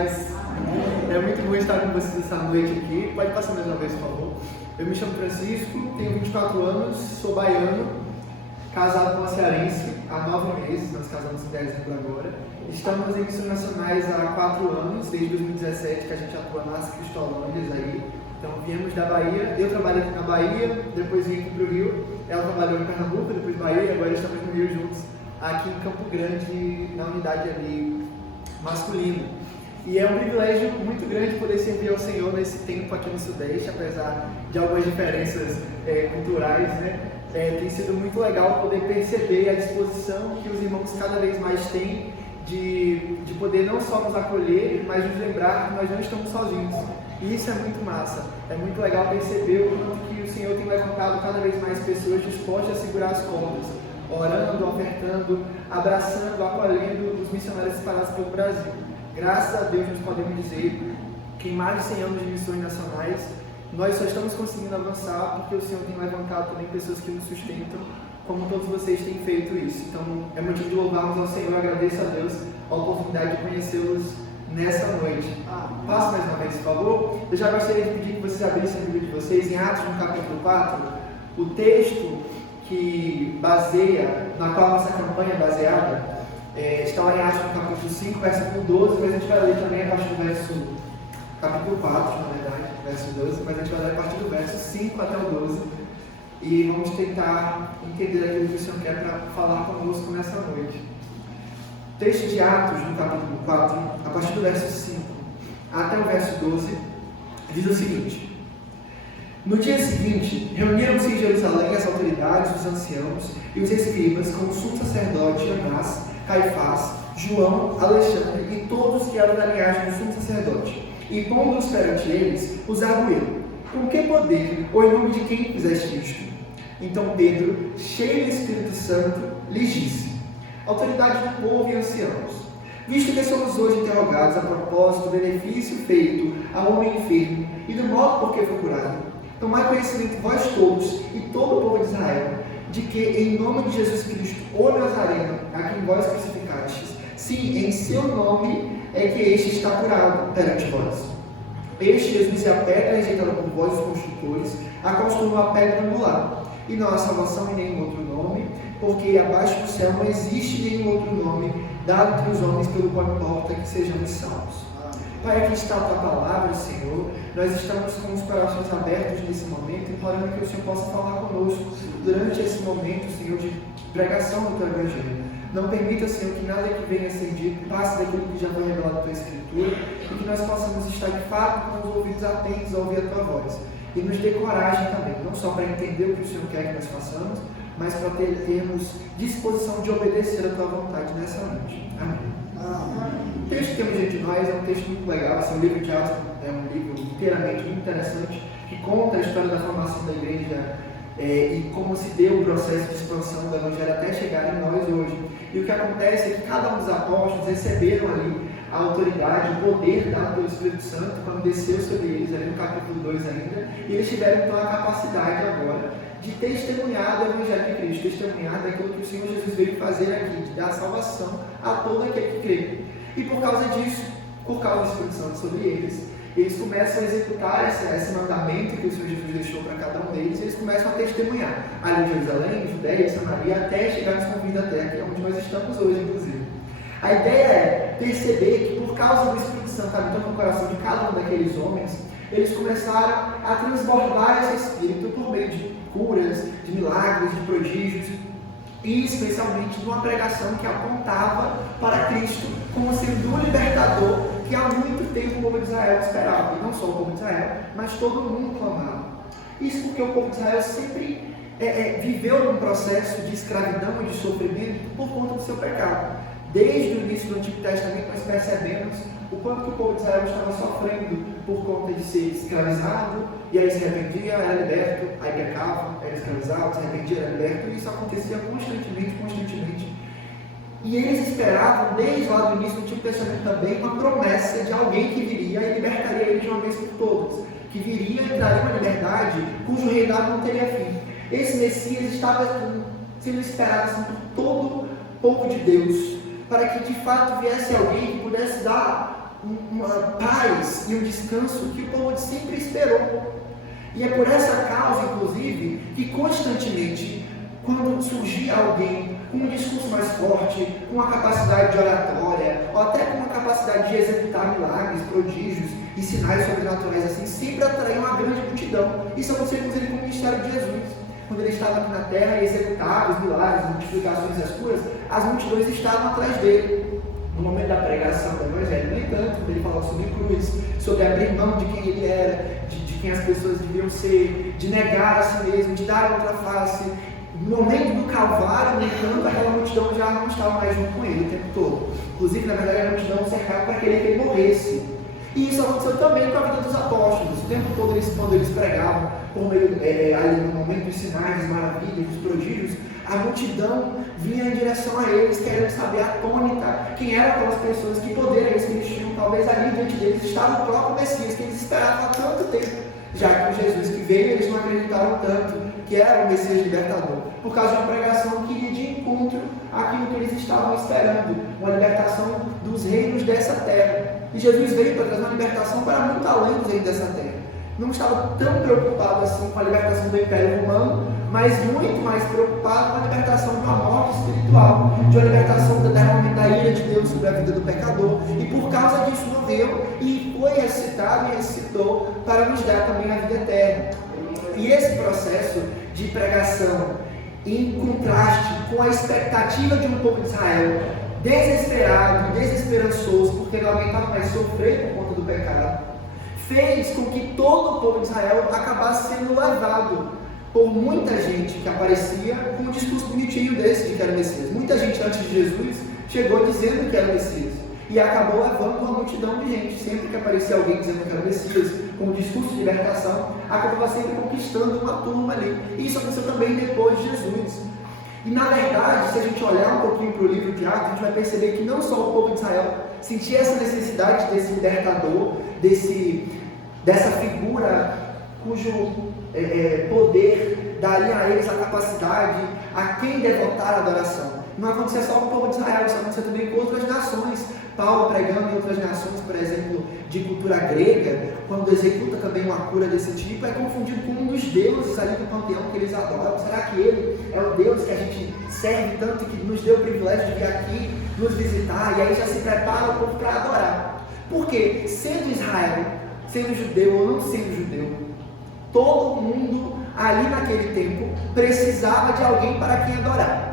paz. É muito bom estar com vocês essa noite aqui. Pode passar mais uma vez, por favor. Eu me chamo Francisco, tenho 24 anos, sou baiano, casado com uma cearense há 9 meses, nós casamos em dezembro agora. Estamos em missões nacionais há 4 anos, desde 2017 que a gente atua nas Cristolândias aí. Então viemos da Bahia, eu trabalho aqui na Bahia, depois vim aqui para o Rio, ela trabalhou em Pernambuco, depois Bahia, e agora estamos no Rio juntos, aqui em Campo Grande, na unidade ali masculina. E é um privilégio muito grande poder servir ao Senhor nesse tempo aqui no Sudeste, apesar de algumas diferenças culturais, né? Tem sido muito legal poder perceber a disposição que os irmãos cada vez mais têm de poder não só nos acolher, mas nos lembrar que nós não estamos sozinhos. E isso é muito massa, é muito legal perceber o quanto que o Senhor tem levantado cada vez mais pessoas dispostas a segurar as cordas, orando, ofertando, abraçando, acolhendo os missionários espalhados pelo Brasil. Graças a Deus nós podemos dizer que em mais de 100 anos de missões nacionais, nós só estamos conseguindo avançar porque o Senhor tem levantado também pessoas que nos sustentam, como todos vocês têm feito isso. Então é motivo de louvarmos ao Senhor, agradeço a Deus a oportunidade de conhecê-los nessa noite. Passo mais uma vez, por favor. Eu já gostaria de pedir que vocês abrissem a Bíblia de vocês em Atos, no capítulo 4, o texto que baseia, na qual a nossa campanha é baseada, está lá em Atos, no capítulo 5, versículo 12, mas a gente vai ler também a partir do verso, capítulo 4, na verdade, verso 12, mas a gente vai ler a partir do verso 5 até o 12, e vamos tentar entender aquilo que o Senhor quer para falar conosco nessa noite. O texto de Atos, no capítulo 4, a partir do verso 5 até o verso 12, diz o seguinte: No dia seguinte, reuniram-se em Jerusalém as autoridades, os anciãos e os escribas, com o sumo sacerdote Anás, Caifás, João, Alexandre e todos que eram da linhagem do sumo sacerdote. E pondo-os perante eles, os arguíram: Com que poder ou em nome de quem fizeste isto? Então Pedro, cheio do Espírito Santo, lhes disse: Autoridade do povo e anciãos, visto que somos hoje interrogados a propósito do benefício feito ao homem enfermo e do modo por que foi curado, tomai conhecimento vós todos e todo o povo de Israel, de que em nome de Jesus Cristo, o Nazareno, a quem vós crucificastes, sim, em seu nome é que este está curado perante vós. Este Jesus é a pedra rejeitada por vós, os construtores, a qual se tornou a pedra angular. E não há salvação em nenhum outro nome, porque abaixo do céu não existe nenhum outro nome dado entre os homens pelo qual importa que sejamos salvos. Pai, aqui está a tua palavra, Senhor. Nós estamos com os corações abertos nesse momento, implorando que o Senhor possa falar conosco durante esse momento, Senhor, de pregação do teu Evangelho. Não permita, Senhor, que nada que venha a ser dito passe daquilo que já foi revelado na tua Escritura, e que nós possamos estar de fato com os ouvidos atentos a ouvir a tua voz. E nos dê coragem também, não só para entender o que o Senhor quer que nós façamos, mas para termos disposição de obedecer a tua vontade nessa noite. Amém. O texto que temos diante de nós é um texto muito legal. Esse livro de Atos é um livro inteiramente muito interessante, que conta a história da formação da igreja e como se deu o processo de expansão do Evangelho até chegar em nós hoje. E o que acontece é que cada um dos apóstolos receberam ali a autoridade, o poder dado pelo Espírito Santo quando desceu sobre eles, ali no capítulo 2 ainda, e eles tiveram então a capacidade agora de testemunhar do Evangelho de Cristo, testemunhar daquilo que o Senhor Jesus veio fazer aqui, de dar salvação a todo aquele que crê. E por causa disso, por causa do Espírito Santo sobre eles, eles começam a executar esse mandamento que o Senhor Jesus deixou para cada um deles, e eles começam a testemunhar ali em Jerusalém, Judéia, Samaria, até chegar nessa convida terra, que é onde nós estamos hoje, inclusive. A ideia é perceber que por causa do Espírito Santo habitando no coração de cada um daqueles homens, eles começaram a transbordar esse Espírito por meio de curas, de milagres, de prodígios, e especialmente de uma pregação que apontava para Cristo como sendo o libertador que há muito tempo o povo de Israel esperava, e não só o povo de Israel, mas todo mundo clamava. Isso porque o povo de Israel sempre viveu num processo de escravidão e de sofrimento por conta do seu pecado. Desde o início do Antigo Testamento nós percebemos o quanto que o povo de Israel estava sofrendo por conta de ser escravizado, e aí se arrependia, era liberto, aí pecava, era escravizado, se arrependia, era liberto, e isso acontecia constantemente. E eles esperavam, desde lá do início do Antigo Testamento também, uma promessa de alguém que viria e libertaria eles de uma vez por todas, que viria e traria uma liberdade cujo reinado não teria fim. Esse Messias estava sendo esperado assim, por todo o povo de Deus, para que de fato viesse alguém que pudesse dar uma paz e um descanso que o povo sempre esperou. E é por essa causa, inclusive, que constantemente, quando surgia alguém com um discurso mais forte, com uma capacidade de oratória, ou até com uma capacidade de executar milagres, prodígios e sinais sobrenaturais assim, sempre atraía uma grande multidão. Isso aconteceu inclusive com o ministério de Jesus. Quando ele estava aqui na terra e executava os milagres, as multiplicações e as curas, as multidões estavam atrás dele. No momento da pregação do Evangelho, no entanto, quando ele falava sobre cruz, sobre abrir mão de quem ele era, de quem as pessoas deviam ser, de negar a si mesmo, de dar outra face, no momento do Calvário, no entanto, aquela multidão já não estava mais junto com ele o tempo todo. Inclusive, na verdade, a multidão cercava para querer que ele morresse. E isso aconteceu também com a vida dos apóstolos. O tempo todo, quando eles pregavam, por meio, ali no momento dos sinais, das maravilhas, dos prodígios, a multidão vinha em direção a eles, querendo saber a tônica, quem eram aquelas pessoas, que poder eles tinham. Talvez ali diante deles estava o próprio Messias, que eles esperavam há tanto tempo. Já que o Jesus que veio, eles não acreditaram tanto que era o Messias libertador, por causa de uma pregação que ia de encontro àquilo que eles estavam esperando, uma libertação dos reinos dessa terra. E Jesus veio para trazer uma libertação para muito além dos reinos dessa terra. Não estava tão preocupado assim com a libertação do Império Romano, mas muito mais preocupado com a libertação de uma morte espiritual, de uma libertação do derramamento da ira de Deus sobre a vida do pecador. E por causa disso morreu e foi ressuscitado e ressuscitou para nos dar também a vida eterna. E esse processo de pregação, em contraste com a expectativa de um povo de Israel, desesperado, desesperançoso, porque não aguentava mais sofrer por conta do pecado, fez com que todo o povo de Israel acabasse sendo levado por muita gente que aparecia com um discurso bonitinho desse de que era Messias. Muita gente antes de Jesus chegou dizendo que era Messias e acabou levando uma multidão de gente. Sempre que aparecia alguém dizendo que era Messias, com um discurso de libertação, acabava sempre conquistando uma turma ali. E isso aconteceu também depois de Jesus. E na verdade, se a gente olhar um pouquinho para o livro de Atos, a gente vai perceber que não só o povo de Israel sentia essa necessidade desse libertador, dessa figura cujo poder daria a eles a capacidade a quem devotar a adoração. Não acontecia só com o povo de Israel, isso acontecia também com outras nações. Paulo pregando em outras nações, por exemplo, de cultura grega, quando executa também uma cura desse tipo, é confundido com um dos deuses ali do panteão que eles adoram. Será que ele é o Deus que a gente serve tanto, que nos deu o privilégio de vir aqui nos visitar? E aí já se prepara o povo para adorar. Porque, sendo Israel, sendo judeu ou não sendo judeu, todo mundo ali naquele tempo precisava de alguém para quem adorar.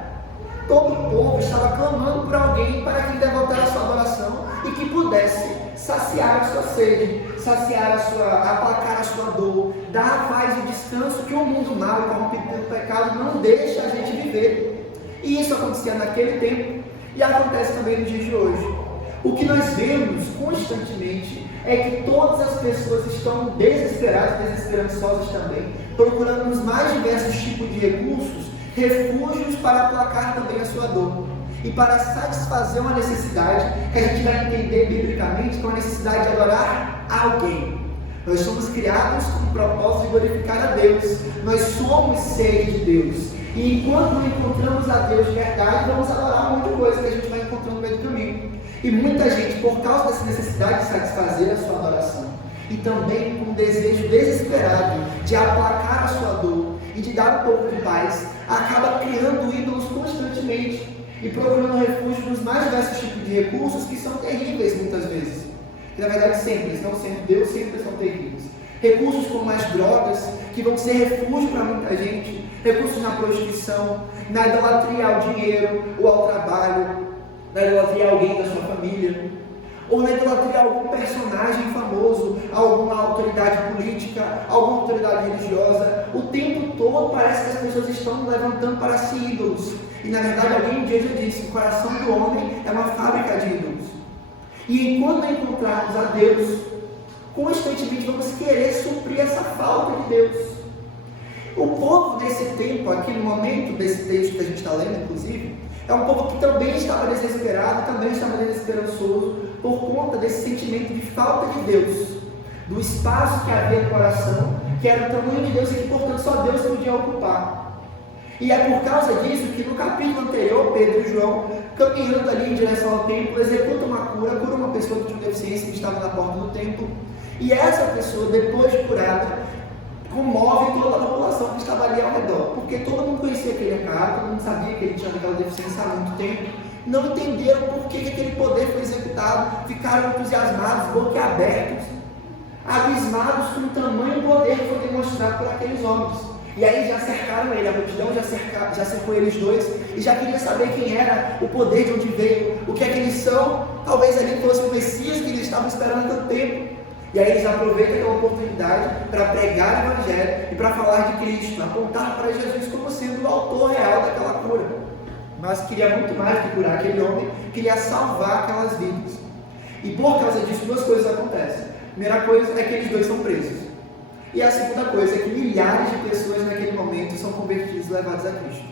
Todo o povo estava clamando por alguém para quem devotar a sua adoração e que pudesse saciar a sua sede, aplacar a sua dor, dar a paz e descanso que o mundo mal, corrompido pelo pecado, não deixa a gente viver. E isso acontecia naquele tempo e acontece também nos dias de hoje. O que nós vemos constantemente é que todas as pessoas estão desesperadas, desesperançosas também, procurando nos mais diversos tipos de recursos, refúgios para aplacar também a sua dor e para satisfazer uma necessidade que a gente vai entender biblicamente, que é uma necessidade de adorar alguém. Nós somos criados com o propósito de glorificar a Deus, nós somos seres de Deus, e enquanto não encontramos a Deus de verdade, vamos adorar muita coisa que a gente vai encontrando no meio do caminho. E muita gente, por causa dessa necessidade de satisfazer a sua adoração e também com um desejo desesperado de aplacar a sua dor e de dar um pouco de paz, acaba criando ídolos constantemente e procurando refúgio nos mais diversos tipos de recursos que são terríveis muitas vezes. E na verdade sempre, eles não sendo Deus, sempre são terríveis. Recursos como as drogas, que vão ser refúgio para muita gente, recursos na prostituição, na idolatria ao dinheiro ou ao trabalho, na idolatria a alguém da sua família, ou na idolatria a algum personagem famoso, a alguma autoridade política, a alguma autoridade religiosa. O tempo todo parece que as pessoas estão levantando para si ídolos. E na verdade alguém um dia já disse que o coração do homem é uma fábrica de ídolos. E enquanto não encontrarmos a Deus, constantemente vamos querer suprir essa falta de Deus. O povo desse tempo, aqui no momento desse texto que a gente está lendo, inclusive, é um povo que também estava desesperado, também estava desesperançoso, por conta desse sentimento de falta de Deus, do espaço que havia no coração, que era o tamanho de Deus e que, portanto, só Deus podia ocupar. E é por causa disso que no capítulo anterior, Pedro e João caminhando ali em direção ao templo, executa uma cura, cura uma pessoa que tinha deficiência que estava na porta do templo. E essa pessoa, depois de curada, comove toda a população que estava ali ao redor, porque todo mundo conhecia aquele cara, todo mundo sabia que ele tinha aquela deficiência há muito tempo, não entenderam por que aquele poder foi executado, ficaram entusiasmados, boquiabertos, abismados com o tamanho poder que foi demonstrado por aqueles homens. E aí já cercaram ele, a multidão já cercou eles dois, e já queria saber quem era, o poder de onde veio, o que é que eles são, talvez ali fosse o Messias que eles estavam esperando há tanto tempo. E aí eles aproveitam aquela oportunidade para pregar o Evangelho e para falar de Cristo, apontar para Jesus como sendo o autor real daquela cura. Mas queria muito mais que curar aquele homem, queria salvar aquelas vidas. E por causa disso, duas coisas acontecem. A primeira coisa é que eles dois são presos. E a segunda coisa é que milhares de pessoas naquele momento são convertidas e levadas a Cristo.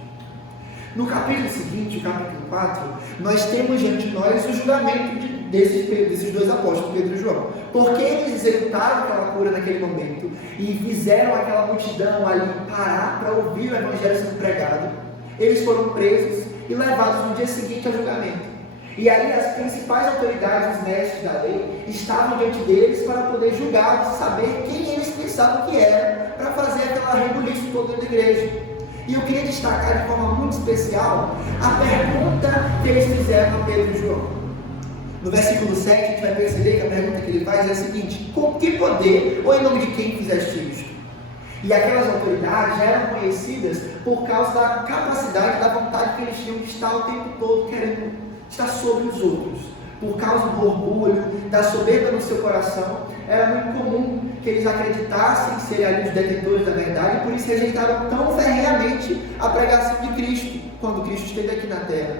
No capítulo seguinte, o capítulo 4, nós temos diante de nós o julgamento desses dois apóstolos, Pedro e João. Porque eles executaram aquela cura naquele momento e fizeram aquela multidão ali parar para ouvir o Evangelho sendo pregado, eles foram presos e levados no dia seguinte ao julgamento. E aí as principais autoridades, os mestres da lei, estavam diante deles para poder julgá-los, saber quem eles pensavam que era, para fazer aquela rebuliço toda da igreja. E eu queria destacar de forma muito especial a pergunta que eles fizeram a Pedro e João. No versículo 7, a gente vai perceber que a pergunta que ele faz é a seguinte: com que poder ou em nome de quem fizeste isto? E aquelas autoridades já eram conhecidas por causa da capacidade, da vontade que eles tinham de estar o tempo todo querendo estar sobre os outros. Por causa do orgulho, da soberba no seu coração, era muito comum que eles acreditassem ser ali os detentores da verdade, e por isso rejeitaram tão ferrenhamente a pregação de Cristo, quando Cristo esteve aqui na terra.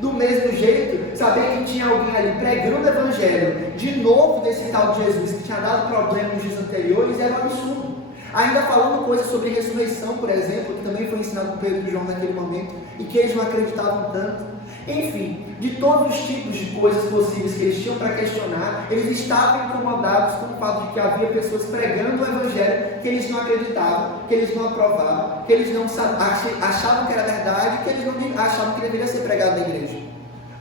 Do mesmo jeito, saber que tinha alguém ali pregando o Evangelho, de novo desse tal de Jesus, que tinha dado problema nos dias anteriores, era um absurdo. Ainda falando coisas sobre ressurreição, por exemplo, que também foi ensinado por Pedro e João naquele momento, e que eles não acreditavam tanto. Enfim, de todos os tipos de coisas possíveis que eles tinham para questionar, eles estavam incomodados com o fato de que havia pessoas pregando o Evangelho que eles não acreditavam, que eles não aprovavam, que eles não achavam que era verdade, que eles não achavam que deveria ser pregado na igreja.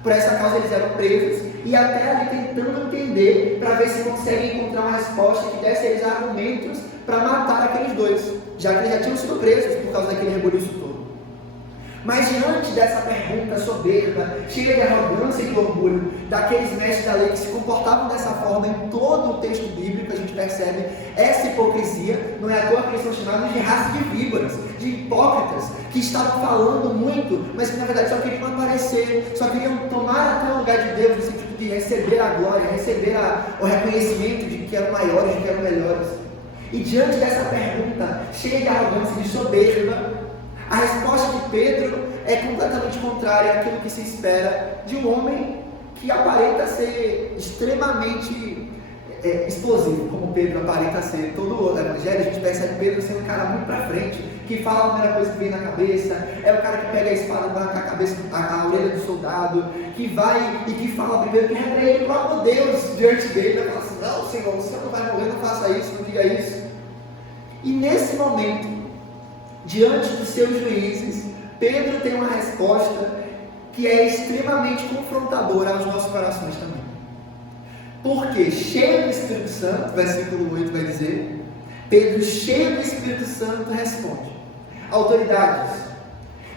Por essa causa eles eram presos e até ali tentando entender para ver se conseguem encontrar uma resposta que desse a eles argumentos para matar aqueles dois, já que eles já tinham sido presos por causa daquele rebuliço todo. Mas diante dessa pergunta soberba, cheia de arrogância e de orgulho, daqueles mestres da lei que se comportavam dessa forma em todo o texto bíblico, a gente percebe essa hipocrisia. Não é à toa que eles são chamados de raça de víboras, de hipócritas, que estavam falando muito, mas que na verdade só queriam aparecer, só queriam tomar até o lugar de Deus, no sentido de receber a glória, receber o reconhecimento de que eram maiores, de que eram melhores. E diante dessa pergunta, cheia de arrogância e de soberba, a resposta de Pedro é completamente contrária àquilo que se espera de um homem que aparenta ser extremamente explosivo, como Pedro aparenta ser. Todo o Evangelho, a gente percebe Pedro sendo um cara muito pra frente, que fala a primeira coisa que vem na cabeça, é o cara que pega a espada e arranca a cabeça, a orelha do soldado, que vai e que fala primeiro, que repreende o próprio Deus diante dele, e fala assim: não, Senhor, o Senhor não vai morrer, não faça isso, não diga isso. E nesse momento, diante dos seus juízes, Pedro tem uma resposta que é extremamente confrontadora aos nossos corações também. Porque, cheio do Espírito Santo, versículo 8 vai dizer, Pedro, cheio do Espírito Santo, responde: autoridades,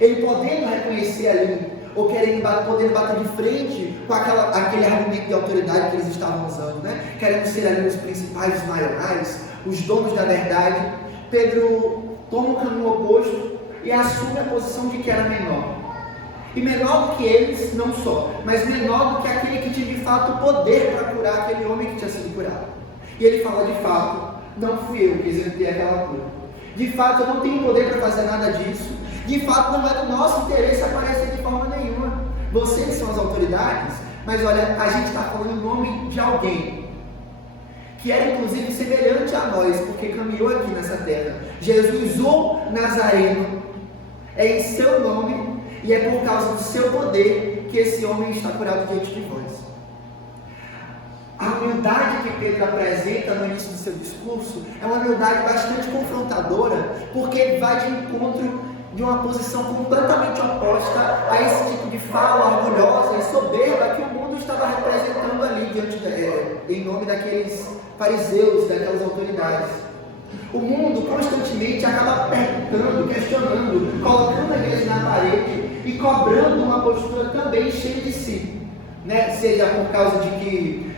ele podendo reconhecer ali, ou podendo bater de frente com aquele argumento de autoridade que eles estavam usando, né? Querendo ser ali os principais, os maiorais, os donos da verdade, Pedro toma o caminho oposto e assume a posição de que era menor. E menor do que eles, não só, mas menor do que aquele que tinha de fato o poder para curar aquele homem que tinha sido curado. E ele fala: de fato, não fui eu que executei aquela cura. De fato, eu não tenho poder para fazer nada disso. De fato, não é do nosso interesse aparecer de forma nenhuma. Vocês são as autoridades, mas olha, a gente está falando em nome de alguém que era inclusive semelhante a nós, porque caminhou aqui nessa terra. Jesus, o Nazareno, é em seu nome e é por causa do seu poder que esse homem está curado diante de vós. A humildade que Pedro apresenta no início do seu discurso é uma humildade bastante confrontadora, porque vai de encontro de uma posição completamente oposta a esse tipo de fala orgulhosa e soberba que o mundo estava representando ali em nome daqueles fariseus, daquelas autoridades. O mundo constantemente acaba perguntando, questionando, colocando a igreja na parede e cobrando uma postura também cheia de si, né? Seja por causa de que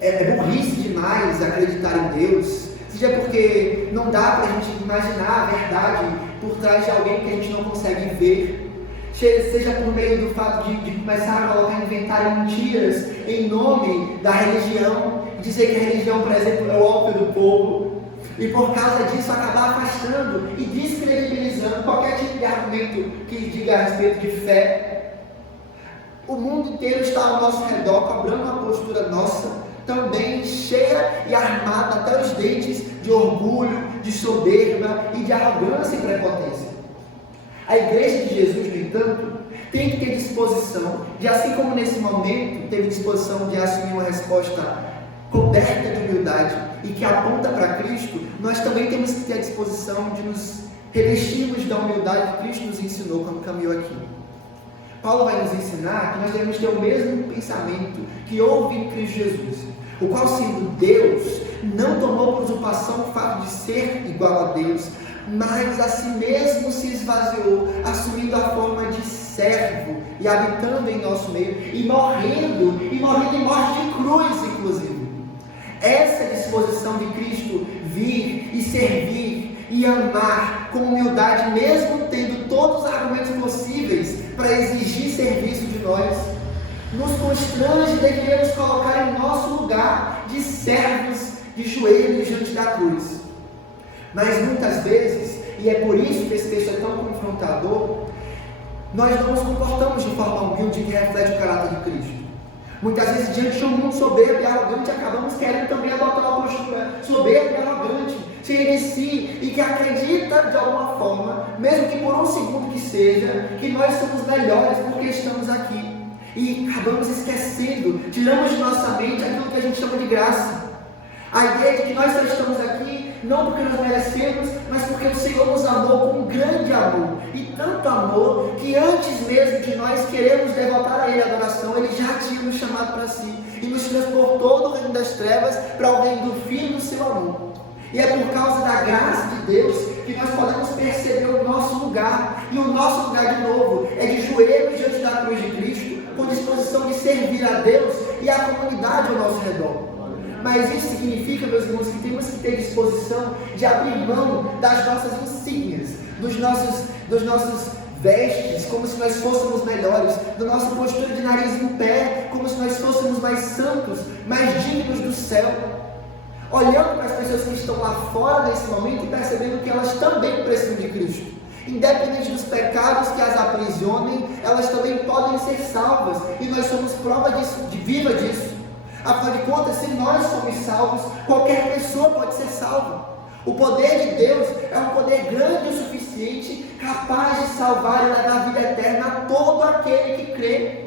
é burrice demais acreditar em Deus, seja porque não dá para a gente imaginar a verdade por trás de alguém que a gente não consegue ver, seja por meio do fato de começar a colocar, inventar mentiras em nome da religião, dizer que a religião, por exemplo, é o ópio do povo, e por causa disso acabar afastando e descredibilizando qualquer tipo de argumento que diga a respeito de fé. O mundo inteiro está ao nosso redor, cobrando uma postura nossa, também cheia e armada até os dentes de orgulho, de soberba e de arrogância e prepotência. A igreja de Jesus, no entanto, tem que ter disposição de, assim como nesse momento teve disposição de assumir uma resposta coberta de humildade e que aponta para Cristo, nós também temos que ter a disposição de nos revestirmos da humildade que Cristo nos ensinou quando caminhou aqui. Paulo vai nos ensinar que nós devemos ter o mesmo pensamento que houve em Cristo Jesus, o qual, sendo Deus, não tomou por usurpação o fato de ser igual a Deus, mas a si mesmo se esvaziou, assumindo a forma de servo e habitando em nosso meio, e morrendo em morte de cruz, inclusive. Essa disposição de Cristo vir e servir e amar com humildade, mesmo tendo todos os argumentos possíveis para exigir serviço de nós, nos constrange de querermos colocar em nosso lugar de servos de joelhos diante da cruz. Mas muitas vezes, e é por isso que esse texto é tão confrontador, nós não nos comportamos de forma humilde que reflete o caráter de Cristo. Muitas vezes, diante de um mundo soberbo e arrogante, acabamos querendo também adotar uma postura soberba e arrogante, cheia de si, e que acredita de alguma forma, mesmo que por um segundo que seja, que nós somos melhores porque estamos aqui. E acabamos esquecendo, tiramos de nossa mente aquilo que a gente chama de graça. A ideia de que nós só estamos aqui não porque nós merecemos, mas porque o Senhor nos amou com um grande amor, e tanto amor que antes mesmo de nós queremos devotar a Ele a adoração, Ele já tinha nos chamado para si e nos transportou do reino das trevas para o reino do Filho do seu amor. E é por causa da graça de Deus que nós podemos perceber o nosso lugar, e o nosso lugar, de novo, é de joelhos diante da cruz de Cristo, com disposição de servir a Deus e a comunidade ao nosso redor. Mas isso significa, meus irmãos, que temos que ter disposição de abrir mão das nossas insígnias, dos nossos vestes, como se nós fôssemos melhores, da nossa postura de nariz em pé, como se nós fôssemos mais santos, mais dignos do céu, olhando para as pessoas que estão lá fora nesse momento e percebendo que elas também precisam de Cristo. Independente dos pecados que as aprisionem, elas também podem ser salvas, e nós somos prova disso, viva disso. Afinal de contas, se nós somos salvos, qualquer pessoa pode ser salva. O poder de Deus é um poder grande o suficiente, capaz de salvar e dar a vida eterna a todo aquele que crê,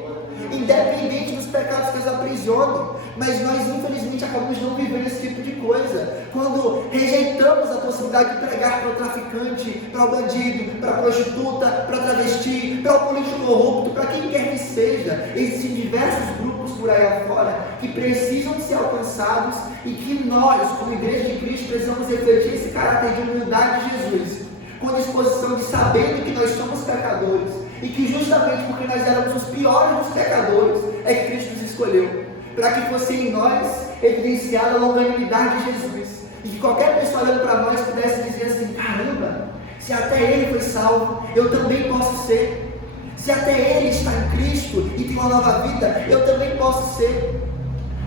independente dos pecados que os aprisionam. Mas nós, infelizmente, acabamos não vivendo esse tipo de coisa. Quando rejeitamos a possibilidade de pregar para o traficante, para o bandido, para a prostituta, para a travesti, para o político corrupto, para quem quer que seja, existem diversos grupos por aí afora que precisam ser alcançados, e que nós, como Igreja de Cristo, precisamos refletir esse caráter de humildade de Jesus, com disposição de sabendo que nós somos pecadores, e que justamente porque nós éramos os piores dos pecadores, é que Cristo nos escolheu, para que fosse em nós evidenciada a longanimidade de Jesus, e que qualquer pessoa olhando para nós pudesse dizer assim: caramba, se até ele foi salvo, eu também posso ser. Se até ele está em Cristo e tem uma nova vida, eu também posso ser.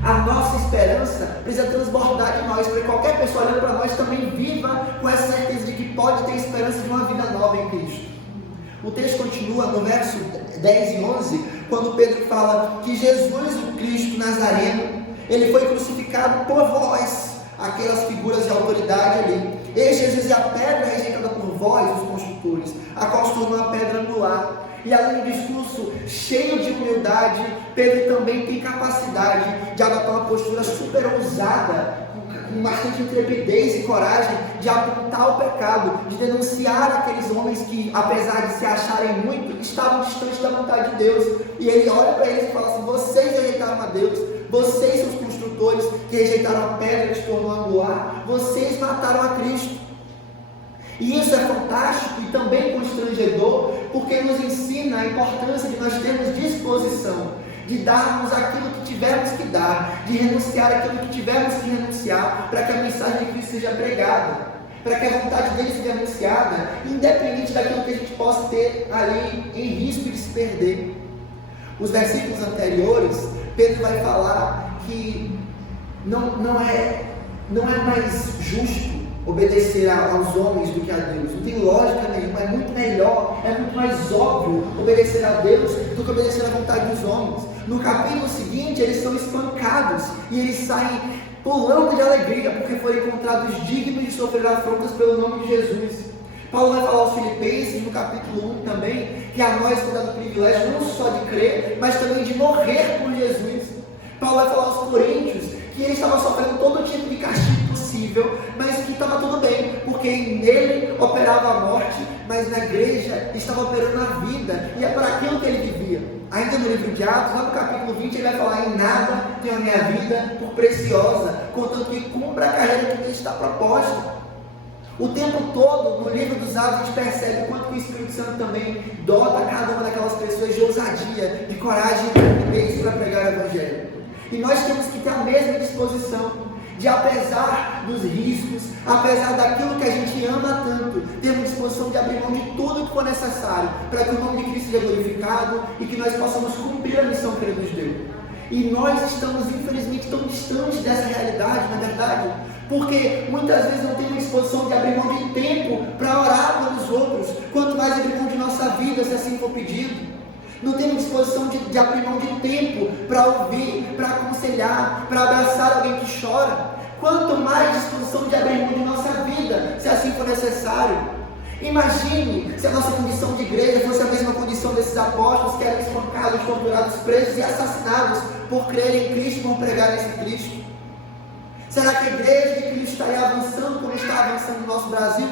A nossa esperança precisa transbordar de nós, para que qualquer pessoa olhando para nós também viva com essa certeza de que pode ter esperança de uma vida nova em Cristo. O texto continua no verso 10 e 11, quando Pedro fala que Jesus, o Cristo Nazareno, ele foi crucificado por vós, aquelas figuras de autoridade ali. E Jesus é a pedra rejeitada por vós, os construtores, a qual se tornou a pedra angular. E além do discurso cheio de humildade, Pedro também tem capacidade de adotar uma postura super ousada, com com bastante intrepidez e coragem de apontar o pecado, de denunciar aqueles homens que, apesar de se acharem muito, estavam distantes da vontade de Deus. E ele olha para eles e fala assim: vocês rejeitaram a Deus, vocês são os construtores que rejeitaram a pedra que se tornou angular, vocês mataram a Cristo. E isso é fantástico e também constrangedor, porque nos ensina a importância de nós termos disposição, de darmos aquilo que tivermos que dar, de renunciar aquilo que tivermos que renunciar, para que a mensagem de Cristo seja pregada, para que a vontade dele seja anunciada, independente daquilo que a gente possa ter ali em risco de se perder. Os versículos anteriores, Pedro vai falar que não é mais justo obedecer aos homens do que a Deus. Não tem lógica nenhuma, é muito melhor, é muito mais óbvio obedecer a Deus do que obedecer à vontade dos homens. No capítulo seguinte, eles são espancados e eles saem pulando de alegria, porque foram encontrados dignos de sofrer afrontas pelo nome de Jesus. Paulo vai falar aos Filipenses, no capítulo 1 também, que a nós foi dado o privilégio não só de crer, mas também de morrer por Jesus. Paulo vai falar aos Coríntios que eles estavam sofrendo todo tipo de castigo possível, mas que estava tudo bem, porque nele operava a morte, mas na igreja estava operando a vida, e é para aquilo que ele vivia. Ainda no livro de Atos, lá no capítulo 20, ele vai falar: em nada tenho a minha vida por preciosa, contanto que cumpra a carreira que me está proposta. O tempo todo, no livro dos Atos, a gente percebe o quanto que o Espírito Santo também dota cada uma daquelas pessoas de ousadia, de coragem e de para pregar o Evangelho. E nós temos que ter a mesma disposição de, apesar dos riscos, apesar daquilo que a gente ama tanto, termos disposição de abrir mão de tudo que for necessário para que o nome de Cristo seja glorificado e que nós possamos cumprir a missão que Ele nos deu. E nós estamos, infelizmente, tão distantes dessa realidade, na verdade, porque muitas vezes não temos disposição de abrir mão de tempo para orar pelos outros, quanto mais abrir mão de nossa vida, se assim for pedido. Não temos disposição de abrir mão de tempo para ouvir, para aconselhar, para abraçar alguém que chora. Quanto mais disposição de abrir mão de nossa vida, se assim for necessário. Imagine se a nossa condição de igreja fosse a mesma condição desses apóstolos que eram espancados, torturados, presos e assassinados por crerem em Cristo, por pregar esse Cristo. Será que a igreja de Cristo estaria avançando como está avançando no nosso Brasil?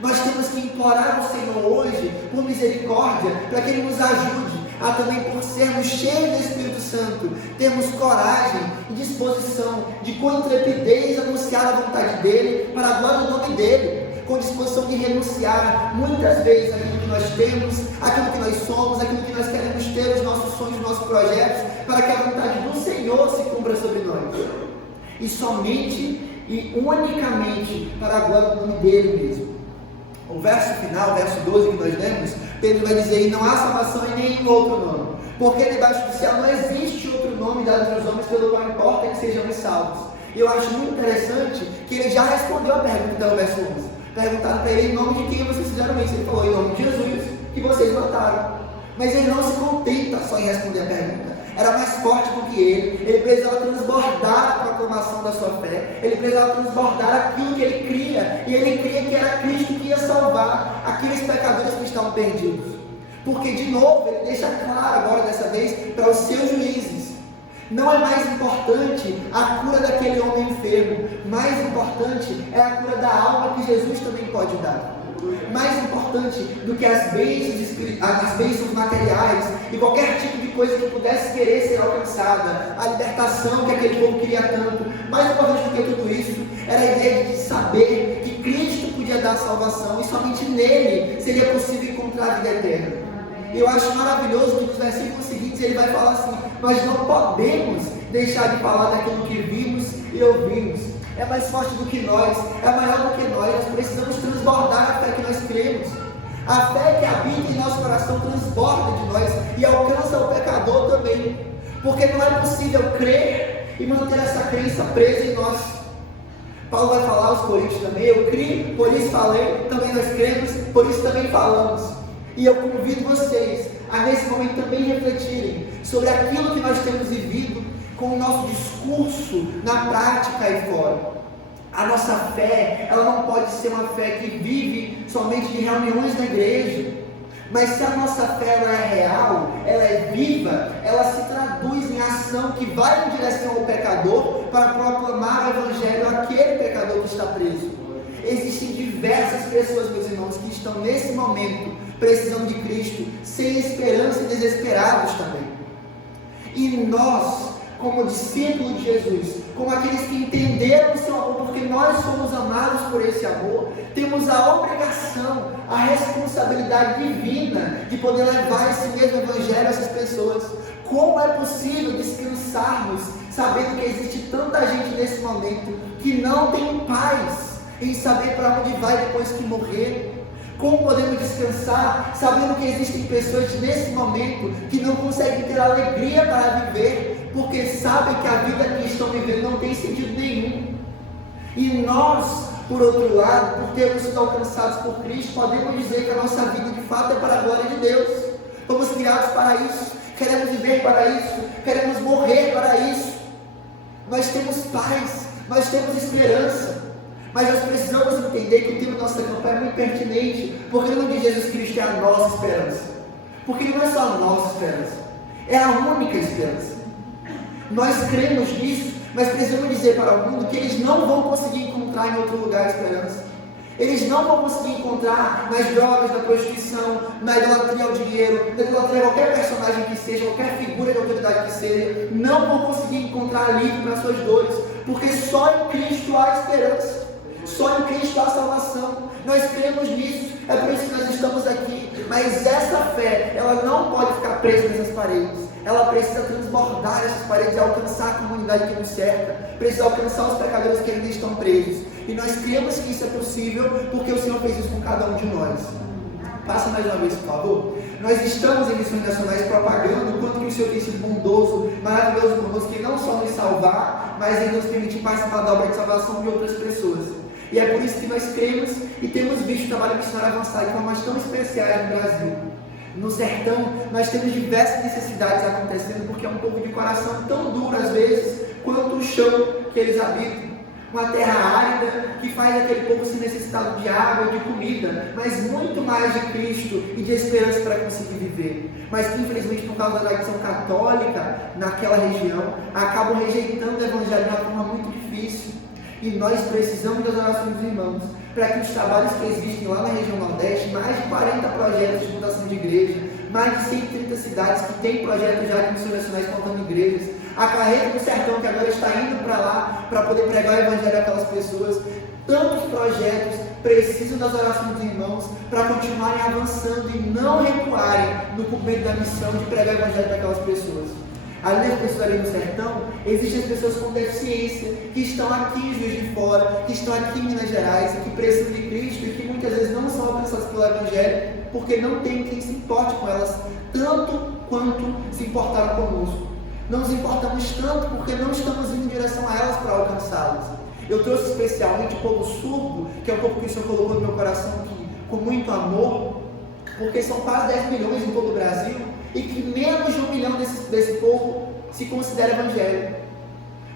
Nós temos que implorar ao Senhor hoje, por misericórdia, para que Ele nos ajude a também, por sermos cheios do Espírito Santo, termos coragem e disposição de, com intrepidez, anunciar a vontade dEle, para a glória do nome dEle, com disposição de renunciar muitas vezes aquilo que nós temos, aquilo que nós somos, aquilo que nós queremos ter, os nossos sonhos, os nossos projetos, para que a vontade do Senhor se cumpra sobre nós. E somente e unicamente para a glória do nome dEle mesmo. O verso final, o verso 12 que nós lemos, Pedro vai dizer: e não há salvação em nenhum outro nome, porque debaixo do céu não existe outro nome dado entre os homens pelo qual importa que sejamos salvos. E eu acho muito interessante que ele já respondeu a pergunta no verso 11. Perguntaram para ele: em nome de quem vocês fizeram isso? Ele falou: em nome de Jesus, que vocês mataram. Mas ele não se contenta só em responder a pergunta. Era mais forte do que ele precisava transbordar a proclamação da sua fé, ele precisava transbordar aquilo que ele cria, e ele cria que era Cristo que ia salvar aqueles pecadores que estavam perdidos. Porque, de novo, ele deixa claro agora, dessa vez, para os seus juízes: não é mais importante a cura daquele homem enfermo, mais importante é a cura da alma que Jesus também pode dar. Mais importante do que as bênçãos materiais e qualquer tipo de coisa que pudesse querer ser alcançada, a libertação que aquele povo queria tanto, mais importante do que tudo isso era a ideia de saber que Cristo podia dar salvação e somente nele seria possível encontrar a vida eterna. Eu acho maravilhoso que nos versículos seguintes ele vai falar assim: nós não podemos deixar de falar daquilo que vimos e ouvimos. É mais forte do que nós, é maior do que nós precisamos transbordar a fé que nós cremos. A fé que habita em nosso coração transborda de nós e alcança o pecador também, porque não é possível crer e manter essa crença presa em nós. Paulo vai falar aos Coríntios também: eu criei, por isso falei, também nós cremos, por isso também falamos. E eu convido vocês a nesse momento também refletirem sobre aquilo que nós temos vivido com o nosso discurso na prática e fora. A nossa fé, ela não pode ser uma fé que vive somente de reuniões na igreja, Mas se a nossa fé ela é real, ela é viva, ela se traduz em ação que vai em direção ao pecador para proclamar o evangelho àquele pecador que está preso. Existem diversas pessoas, meus irmãos, que estão nesse momento precisando de Cristo, sem esperança e desesperados também. E nós, como discípulos de Jesus, como aqueles que entenderam o seu amor, porque nós somos amados por esse amor, temos a obrigação, a responsabilidade divina de poder levar esse mesmo evangelho a essas pessoas. Como é possível descansarmos sabendo que existe tanta gente nesse momento que não tem paz em saber para onde vai depois que morrer? Como podemos descansar sabendo que existem pessoas nesse momento que não conseguem ter alegria para viver, porque sabem que a vida que estão vivendo não tem sentido nenhum? E nós, por outro lado, por termos sido alcançados por Cristo, podemos dizer que a nossa vida de fato é para a glória de Deus. Fomos criados para isso, queremos viver para isso, queremos morrer para isso. Nós temos paz, nós temos esperança. Mas nós precisamos entender que o tema da nossa campanha é muito pertinente, porque o nome de Jesus Cristo é a nossa esperança. Porque ele não é só a nossa esperança, é a única esperança. Nós cremos nisso, mas precisamos dizer para o mundo que eles não vão conseguir encontrar em outro lugar a esperança. Eles não vão conseguir encontrar nas drogas, na prostituição, na idolatria ao dinheiro, na idolatria a qualquer personagem que seja, qualquer figura de autoridade que seja. Não vão conseguir encontrar alívio para suas dores, porque só em Cristo há esperança. Só em Cristo há salvação. Nós cremos nisso, é por isso que nós estamos aqui. Mas essa fé, ela não pode ficar presa nessas paredes. Ela precisa transbordar essas paredes e alcançar a comunidade que nos cerca. Precisa alcançar os pecadores que ainda estão presos. E nós cremos que isso é possível, porque o Senhor fez isso com cada um de nós. Passa mais uma vez, por favor. Nós estamos em missões nacionais propagando o quanto que o Senhor tem sido bondoso, maravilhoso conosco, que não só nos salvar, mas em nos permitir participar da obra de salvação de outras pessoas. E é por isso que nós cremos e temos visto o trabalho missionário avançar de formas tão especiais no Brasil. No sertão, nós temos diversas necessidades acontecendo, porque é um povo de coração tão duro às vezes, quanto o chão que eles habitam. Uma terra árida que faz aquele povo se necessitar de água e de comida, mas muito mais de Cristo e de esperança para conseguir viver. Mas que infelizmente por causa da tradição católica naquela região, acabam rejeitando o evangelho de uma forma muito difícil. E nós precisamos das orações dos irmãos, para que os trabalhos que existem lá na região Nordeste, mais de 40 projetos de fundação de igreja, mais de 130 cidades que têm projetos já de missões nacionais plantando igrejas, a carreira do sertão que agora está indo para lá, para poder pregar o evangelho àquelas pessoas. Tantos projetos precisam das orações dos irmãos, para continuarem avançando e não recuarem no cumprimento da missão de pregar o evangelho para aquelas pessoas. Além das pessoas ali no sertão, existem as pessoas com deficiência, que estão aqui em Juiz de Fora, que estão aqui em Minas Gerais, que precisam de Cristo e que muitas vezes não são alcançadas pelo Evangelho, porque não tem quem se importe com elas, tanto quanto se importaram conosco. Não nos importamos tanto porque não estamos indo em direção a elas para alcançá-las. Eu trouxe especialmente o povo surdo, que é o povo que o Senhor colocou no meu coração aqui, com muito amor, porque são quase 10 milhões em todo o Brasil, e que menos de 1 milhão desse povo se considera evangélico.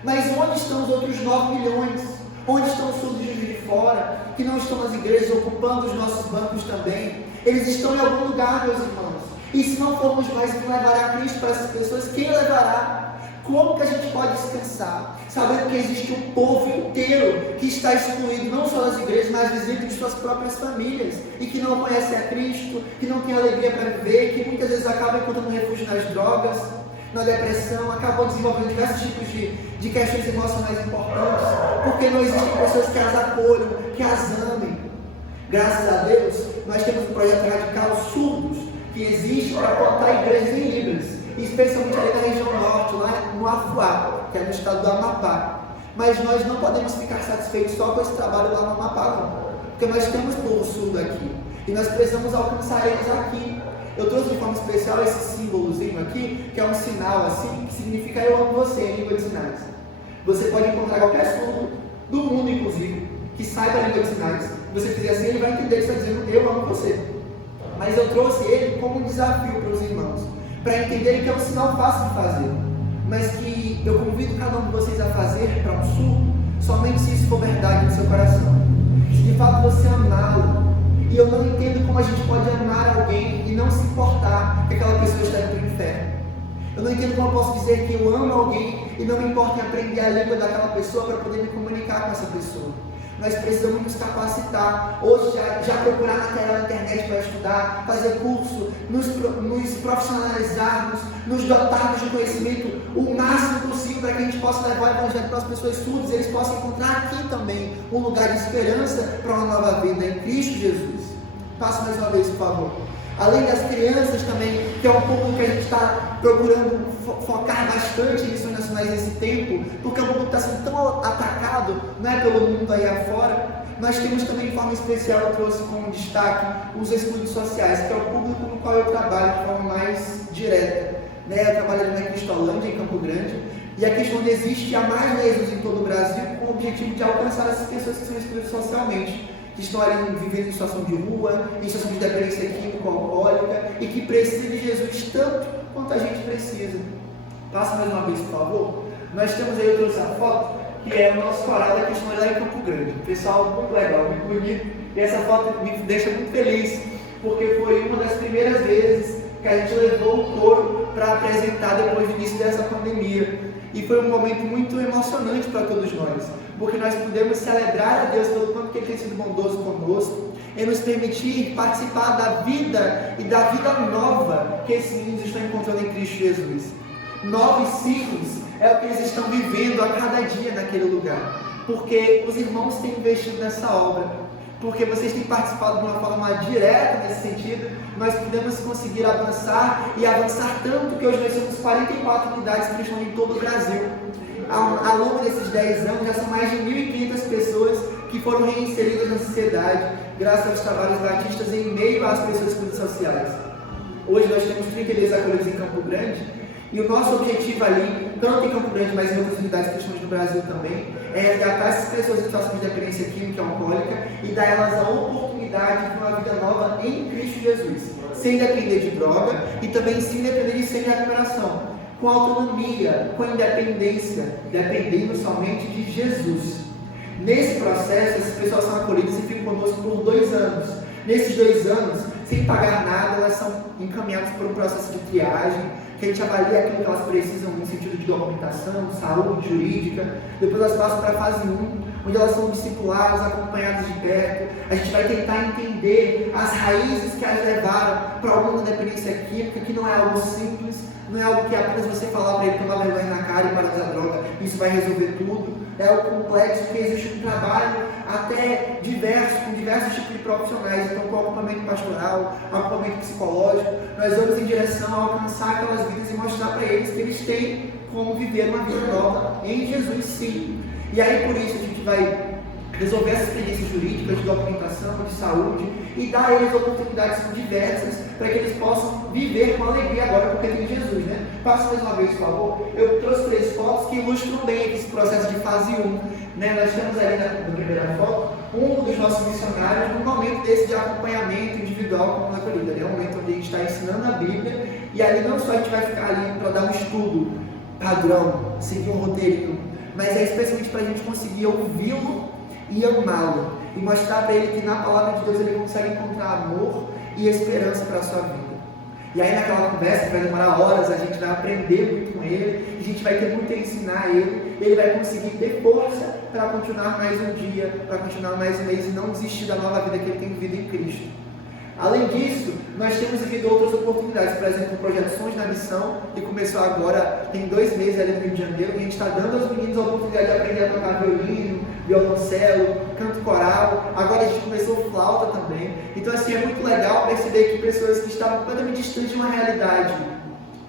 Mas onde estão os outros 9 milhões? Onde estão os surdos de Juiz de Fora, que não estão nas igrejas, ocupando os nossos bancos também? Eles estão em algum lugar, meus irmãos. E se não formos nós que levará Cristo para essas pessoas, quem levará? Como que a gente pode descansar, sabendo que existe um povo inteiro que está excluído, não só das igrejas, mas dentro de suas próprias famílias, e que não conhece a Cristo, que não tem alegria para viver, que muitas vezes acaba encontrando refúgio nas drogas, na depressão, acabam desenvolvendo diversos tipos de questões emocionais importantes, porque não existem pessoas que as acolham, que as amem. Graças a Deus, nós temos um projeto radical Surdos, que existe para plantar igrejas em Libras, especialmente ali na região norte, lá no Afuá, que é no estado do Amapá. Mas nós não podemos ficar satisfeitos só com esse trabalho lá no Amapá, não, porque nós temos povo surdo aqui, e nós precisamos alcançar eles aqui. Eu trouxe de forma especial esse símbolozinho aqui, que é um sinal assim, que significa eu amo você em língua de sinais. Você pode encontrar qualquer surdo, do mundo inclusive, que saiba a língua de sinais. Se você fizer assim, ele vai entender que está dizendo eu amo você. Mas eu trouxe ele como um desafio para os irmãos, para entenderem que é um sinal fácil de fazer, mas que eu convido cada um de vocês a fazer para um surdo, somente se isso for verdade no seu coração. Se de fato você amá-lo E eu não entendo como a gente pode amar alguém e não se importar que aquela pessoa está indo para o inferno. Eu não entendo como eu posso dizer que eu amo alguém e não me importa em aprender a língua daquela pessoa para poder me comunicar com essa pessoa. Nós precisamos nos capacitar, hoje já procurar material na internet para estudar, fazer curso, nos profissionalizarmos, nos dotarmos de conhecimento o máximo possível para que a gente possa levar o evangelho para as pessoas surdas e eles possam encontrar aqui também um lugar de esperança para uma nova vida em Cristo Jesus. Passe mais uma vez, por favor. Além das crianças também, que é um público que a gente está procurando focar bastante em missões nacionais nesse tempo, porque é um público que está sendo tão atacado, né, pelo mundo aí afora. Nós temos também, de forma especial, eu trouxe como destaque os estudos sociais, que é o público no qual eu trabalho de forma mais direta. Né? Eu trabalho ali na Cristolândia, em Campo Grande, e a questão existe há mais meses em todo o Brasil, com o objetivo de alcançar essas pessoas que são excluídas socialmente, que estão ali vivendo em situação de rua, em situação de dependência química, alcoólica, e que precisam de Jesus tanto quanto a gente precisa. Passa mais uma vez, por favor. Nós temos aí, eu trouxe a foto, que é o nosso coral da questão lá em Campo Grande. Pessoal, muito legal, muito bonito, e essa foto me deixa muito feliz, porque foi uma das primeiras vezes que a gente levou o coro para apresentar depois do início dessa pandemia. E foi um momento muito emocionante para todos nós, porque nós pudemos celebrar a Deus pelo quanto que Ele tem sido bondoso conosco, e nos permitir participar da vida e da vida nova que esses meninos estão encontrando em Cristo Jesus. Novos ciclos é o que eles estão vivendo a cada dia naquele lugar, porque os irmãos têm investido nessa obra, porque vocês têm participado de uma forma direta nesse sentido. Nós podemos conseguir avançar e avançar tanto que hoje nós temos 44 unidades cristãs em todo o Brasil. Ao longo desses 10 anos já são mais de 1.500 pessoas que foram reinseridas na sociedade graças aos trabalhos batistas em meio às pessoas sociais. Hoje nós temos 32 acolhidos em Campo Grande, e o nosso objetivo ali, tanto em Campo Grande, mas em outras unidades cristãs do Brasil também, é resgatar essas pessoas em situação de dependência química e alcoólica e dar a elas a oportunidade de uma vida nova em Cristo Jesus, sem depender de droga e também sem depender de sem recuperação, com autonomia, com independência, dependendo somente de Jesus. Nesse processo, essas pessoas são acolhidas e ficam conosco por 2 anos. Nesses 2 anos, sem pagar nada, elas são encaminhadas por um processo de triagem, que a gente avalia aquilo que elas precisam no sentido de documentação, saúde, jurídica. Depois elas passam para a fase 1, onde elas são discipuladas, acompanhadas de perto. A gente vai tentar entender as raízes que as levaram para o mundo da dependência química, que não é algo simples, não é algo que apenas você falar para ele tomar vergonha na cara e parar de usar droga, isso vai resolver tudo. É algo complexo, que existe um trabalho até com diversos tipos de profissionais. Então, com acompanhamento pastoral, acompanhamento psicológico, nós vamos em direção a alcançar aquelas vidas e mostrar para eles que eles têm como viver uma vida nova em Jesus, sim. E aí, por isso, a gente vai resolver essas pendências jurídicas, de documentação, de saúde, e dar a eles oportunidades diversas para que eles possam viver com alegria agora, porque tem Jesus, né? Passa mais uma vez, por favor. Eu trouxe 3 fotos que ilustram bem esse processo de fase 1. Né? Nós temos ali na primeira foto um dos nossos missionários num momento desse de acompanhamento individual com a acolhida, né? Um momento onde a gente está ensinando a Bíblia, e ali não só a gente vai ficar ali para dar um estudo padrão, seguir um roteirinho, mas é especialmente para a gente conseguir ouvi-lo e amá-lo, e mostrar para ele que na palavra de Deus ele consegue encontrar amor e esperança para a sua vida. E aí naquela conversa, que vai demorar horas, a gente vai aprender muito com ele, a gente vai ter muito a ensinar a ele vai conseguir ter força para continuar mais um dia, para continuar mais um mês e não desistir da nova vida que ele tem vivido em Cristo. Além disso, nós temos vivido outras oportunidades, por exemplo, o projeto Sons na Missão, que começou agora, tem 2 meses ali no Rio de Janeiro, e a gente está dando aos meninos a oportunidade de aprender a tocar violino, violoncelo, canto coral, agora a gente começou flauta também. Então assim, é muito legal perceber que pessoas que estavam completamente distantes de uma realidade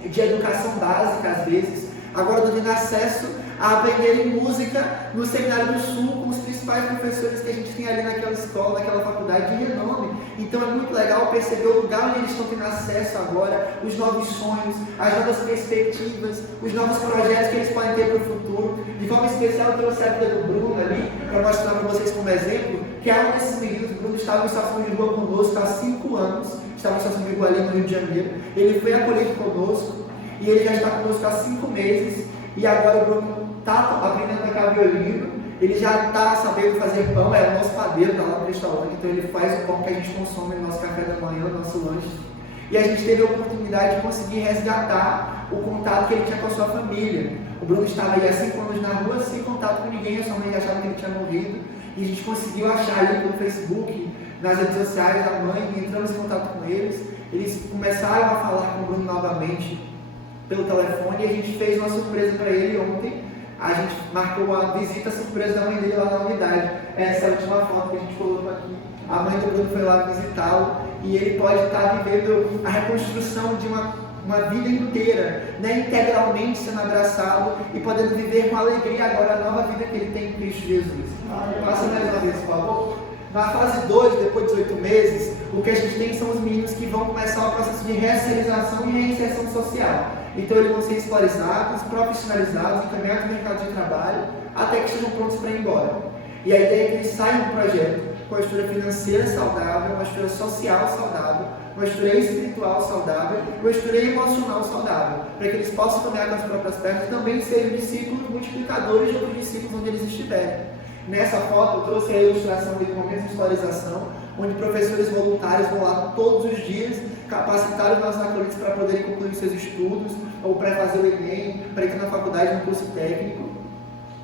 de educação básica, às vezes, agora estão tendo acesso a aprenderem música no Seminário do Sul, com os principais professores que a gente tem ali naquela escola, naquela faculdade de renome. Então é muito legal perceber o lugar onde eles estão tendo acesso agora, os novos sonhos, as novas perspectivas, os novos projetos que eles podem ter para o futuro. De forma especial, eu trouxe a vida do Bruno ali, para mostrar para vocês como exemplo, que é um desses meninos. O Bruno estava em situação de rua conosco há 5 anos, estava em situação de rua ali no Rio de Janeiro. Ele foi acolhido conosco, e ele já está conosco há 5 meses, e agora o Bruno está aprendendo a tocar violino, ele já está sabendo fazer pão, é o nosso padeiro, está lá no restaurante, então ele faz o pão que a gente consome no nosso café da manhã, no nosso lanche. E a gente teve a oportunidade de conseguir resgatar o contato que ele tinha com a sua família. O Bruno estava aí há 5 anos na rua, sem contato com ninguém, a sua mãe achava que ele tinha morrido, e a gente conseguiu achar ali pelo Facebook, nas redes sociais, a mãe, e entramos em contato com eles. Eles começaram a falar com o Bruno novamente pelo telefone, e a gente fez uma surpresa para ele ontem. A gente marcou uma visita surpresa da mãe dele lá na unidade. Essa é a última foto que a gente colocou aqui. A mãe do Bruno foi lá visitá-lo, e ele pode estar vivendo a reconstrução de uma vida inteira, né? Integralmente sendo abraçado e podendo viver com alegria agora a nova vida que ele tem em Cristo Jesus. Passa mais uma vez, por favor. Na fase 2, depois de 18 meses, o que a gente tem são os meninos que vão começar o processo de ressocialização e reinserção social. Então eles vão ser escolarizados, profissionalizados, encaminhados no mercado de trabalho, até que estejam prontos para ir embora. E a ideia é que eles saiam do projeto com uma estrutura financeira saudável, uma estrutura social saudável, uma estrutura espiritual saudável, uma estrutura emocional saudável, para que eles possam caminhar com as próprias pernas e também serem discípulos multiplicadores de outros discípulos onde eles estiverem. Nessa foto eu trouxe a ilustração de momentos de escolarização, onde professores voluntários vão lá todos os dias capacitar os nossos acolhidos para poderem concluir seus estudos, ou para fazer o Enem, para entrar na faculdade, no curso técnico.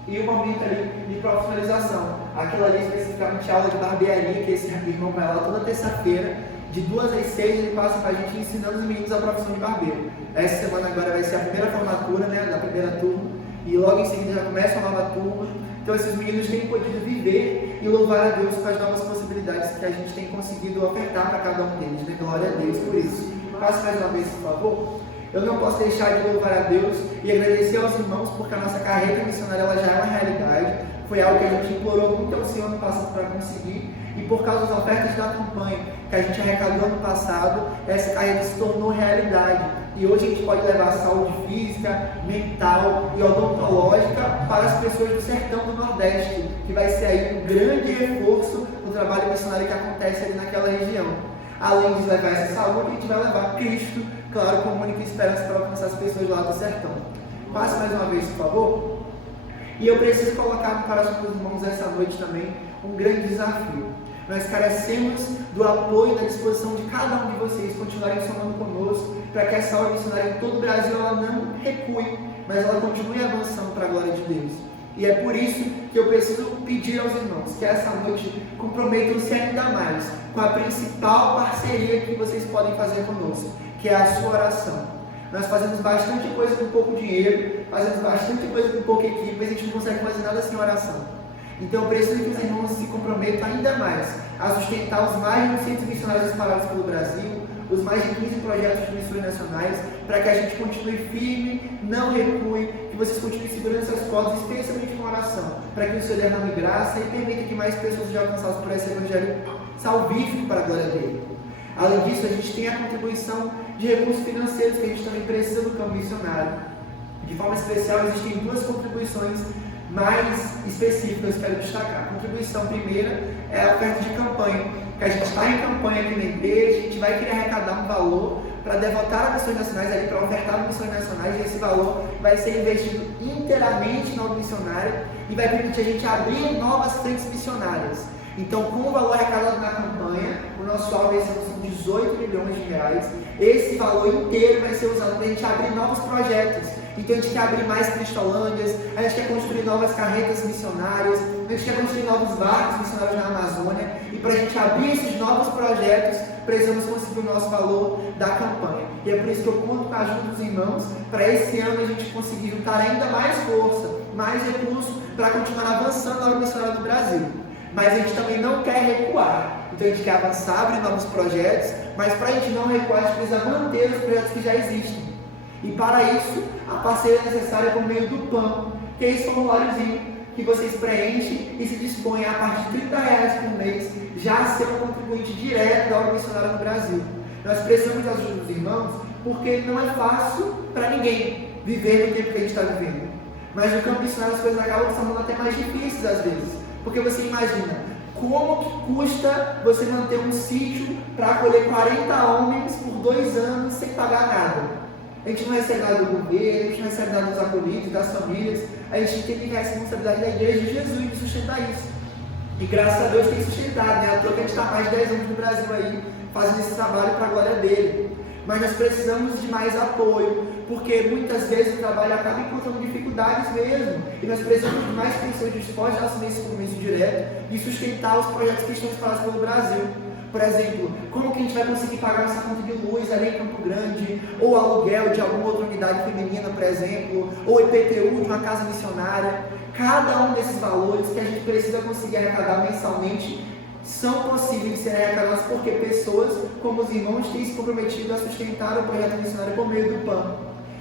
E o momento ali de profissionalização, aquilo ali especificamente a aula de barbearia, que esse irmão vai lá toda terça-feira, de 2 às 6, ele passa para a gente ensinando os meninos a profissão de barbeiro. Essa semana agora vai ser a primeira formatura, né, da primeira turma, e logo em seguida já começa a nova turma. Então esses meninos têm podido viver e louvar a Deus com as novas possibilidades que a gente tem conseguido ofertar para cada um deles, né? Glória a Deus por isso. Passe mais uma vez, por favor. Eu não posso deixar de louvar a Deus e agradecer aos irmãos, porque a nossa carreira missionária ela já é uma realidade. Foi algo que a gente implorou muito ao Senhor no passado para conseguir, e por causa das ofertas da campanha que a gente arrecadou ano passado, essa carreira se tornou realidade. E hoje a gente pode levar saúde física, mental e odontológica para as pessoas do sertão do Nordeste, que vai ser aí um grande reforço no trabalho missionário que acontece ali naquela região. Além de levar essa saúde, a gente vai levar Cristo, claro, como única esperança para alcançar as pessoas lá do sertão. Passe mais uma vez, por favor. E eu preciso colocar no coração dos irmãos essa noite também um grande desafio. Nós carecemos do apoio e da disposição de cada um de vocês continuarem somando conosco, para que essa obra missionária em todo o Brasil ela não recue, mas ela continue avançando para a glória de Deus. E é por isso que eu preciso pedir aos irmãos que essa noite comprometam-se ainda mais com a principal parceria que vocês podem fazer conosco, que é a sua oração. Nós fazemos bastante coisa com pouco dinheiro, fazemos bastante coisa com pouca equipe, mas a gente não consegue fazer nada sem oração. Então eu preciso que os irmãos se comprometam ainda mais a sustentar os mais de 100 missionários espalhados pelo Brasil, os mais de 15 projetos de missões nacionais, para que a gente continue firme, não recue, que vocês continuem segurando essas cordas, especialmente com oração, para que o Senhor derrame graça e permita que mais pessoas sejam alcançadas por esse evangelho salvífico para a glória dele. Além disso, a gente tem a contribuição de recursos financeiros que a gente também precisa do campo missionário. De forma especial, existem 2 contribuições mais específicas que eu quero destacar. A contribuição primeira é a oferta de campanha, que a gente está em campanha aqui na igreja, a gente vai querer arrecadar um valor para devotar a missões nacionais, ali, para ofertar missões nacionais, e esse valor vai ser investido inteiramente na obra missionária e vai permitir a gente abrir novas frentes missionárias. Então, com o valor arrecadado na campanha, o nosso alvo são 18 milhões de reais. Esse valor inteiro vai ser usado para a gente abrir novos projetos. Então a gente quer abrir mais cristolândias, a gente quer construir novas carretas missionárias, a gente quer construir novos barcos missionários na Amazônia, e para a gente abrir esses novos projetos, precisamos conseguir o nosso valor da campanha. E é por isso que eu conto com a ajuda dos irmãos, para esse ano a gente conseguir juntar ainda mais força, mais recursos, para continuar avançando na obra missionária do Brasil. Mas a gente também não quer recuar, então a gente quer avançar, abrir novos projetos, mas para a gente não recuar, a gente precisa manter os projetos que já existem. E para isso, a parceria é necessária por meio do PAN, que é esse formuláriozinho que vocês preenchem e se dispõem a partir de R$30 por mês já a ser um contribuinte direto da obra missionária no Brasil. Nós precisamos da ajuda dos irmãos porque não é fácil para ninguém viver no tempo que a gente está vivendo. Mas no campo missionário as coisas acabam se tornando até mais difíceis às vezes. Porque você imagina, como que custa você manter um sítio para acolher 40 homens por 2 anos sem pagar nada? A gente não recebe nada do governo, a gente não recebe nada dos acolhidos, das famílias. A gente tem que a responsabilidade da igreja de Jesus de sustentar isso. E graças a Deus tem sustentado, né? À toa que a gente está há mais de 10 anos no Brasil aí, fazendo esse trabalho para a glória dele. Mas nós precisamos de mais apoio, porque muitas vezes o trabalho acaba encontrando dificuldades mesmo. E nós precisamos de mais pessoas dispostas a assumir esse compromisso direto e sustentar os projetos que estão espalhados pelo Brasil. Por exemplo, como que a gente vai conseguir pagar nossa conta de luz ali em Campo Grande, ou aluguel de alguma outra unidade feminina, por exemplo, ou IPTU de uma casa missionária. Cada um desses valores que a gente precisa conseguir arrecadar mensalmente são possíveis de serem arrecadados porque pessoas como os irmãos têm se comprometido a sustentar o projeto missionário por meio do PAN.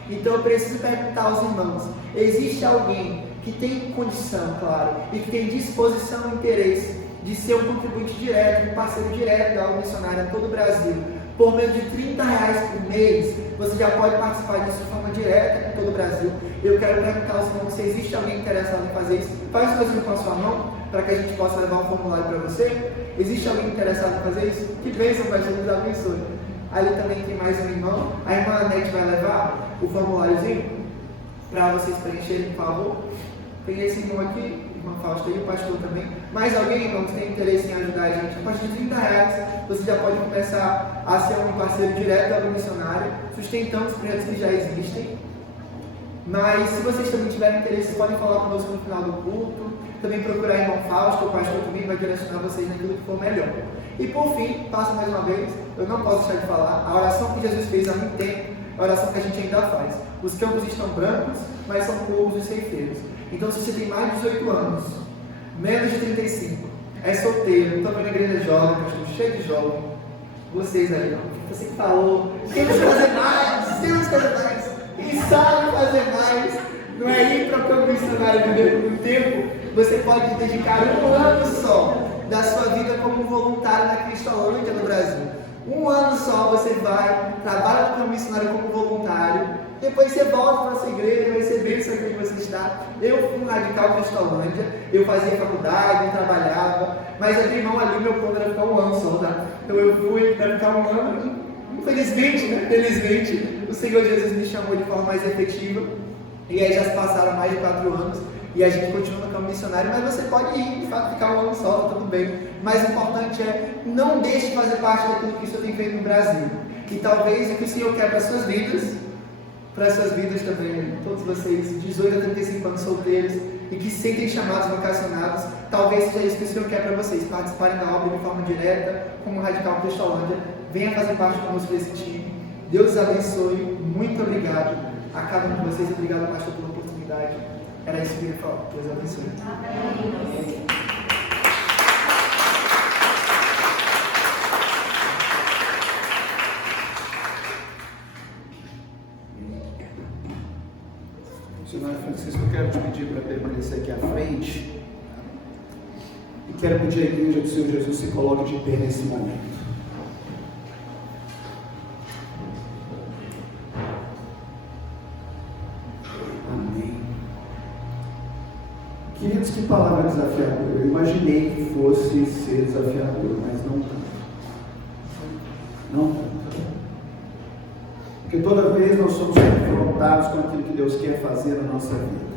Então eu preciso perguntar aos irmãos, existe alguém que tem condição, claro, e que tem disposição e interesse de ser um contribuinte direto, um parceiro direto da obra missionária em todo o Brasil? Por menos de R$30 por mês, você já pode participar disso de forma direta em todo o Brasil. Eu quero perguntar aos irmãos se existe alguém interessado em fazer isso. Faz o coisinho com a sua mão, para que a gente possa levar um formulário para você. Existe alguém interessado em fazer isso? Que bênção, pastor, Deus abençoe. Ali também tem mais um irmão. A irmã Anete vai levar o formuláriozinho para vocês preencherem, por favor. Tem esse irmão aqui, irmão Fausto e o pastor também. Mais alguém, irmão, que tem interesse em ajudar a gente? A partir de R$30, você já pode começar a ser um parceiro direto da obra missionária, sustentando os projetos que já existem. Mas se vocês também tiverem interesse, podem falar conosco no final do culto. Também procurar o irmão Fausto, o pastor também vai direcionar vocês naquilo que for melhor. E por fim, passo mais uma vez, eu não posso deixar de falar, a oração que Jesus fez há muito tempo, a oração que a gente ainda faz. Os campos estão brancos, mas são poucos os ceifeiros. Então se você tem mais de 18 anos, menos de 35, é solteiro, está vendo a igreja jovem, pastor, cheio de jovem, vocês aí, você que falou, temos que fazer mais, quem sabe fazer mais, não é ir para o campo missionário no tempo, você pode dedicar um ano só da sua vida como voluntário na Cristolândia no Brasil. Um ano só você vai, trabalha no campo missionário como voluntário, depois você volta para a sua igreja, vai ser bênção aqui onde você está. Eu fui no Radical Cristolândia, eu fazia faculdade, eu trabalhava, mas abri mão ali, meu plano era ficar um ano só, tá? Então eu fui para ficar um ano, infelizmente, né? Felizmente, o Senhor Jesus me chamou de forma mais efetiva, e aí já se passaram mais de 4 anos, e a gente continua no campo missionário, mas você pode ir, de fato, ficar um ano só, tá tudo bem. Mas o importante é, não deixe de fazer parte daquilo que o Senhor tem feito no Brasil. E talvez o que o Senhor quer para as suas vidas, para as suas vidas também, todos vocês, 18 a 35 anos solteiros, e que se sentem chamados, vocacionados, talvez seja isso que o Senhor quer para vocês, participarem da obra de forma direta, como Radical Cristolândia. Venha fazer parte conosco desse time. Deus os abençoe, muito obrigado a cada um de vocês, obrigado, pastor, pela oportunidade. Era isso que eu ia falar. Deus abençoe. Amém. Missionário Francisco, eu quero te pedir para permanecer aqui à frente. E quero pedir à igreja do Senhor Jesus se coloque de pé nesse momento. Queridos, que palavra desafiadora. Eu imaginei que fosse ser desafiador, mas não tanto. Não tanto. Porque toda vez nós somos confrontados com aquilo que Deus quer fazer na nossa vida.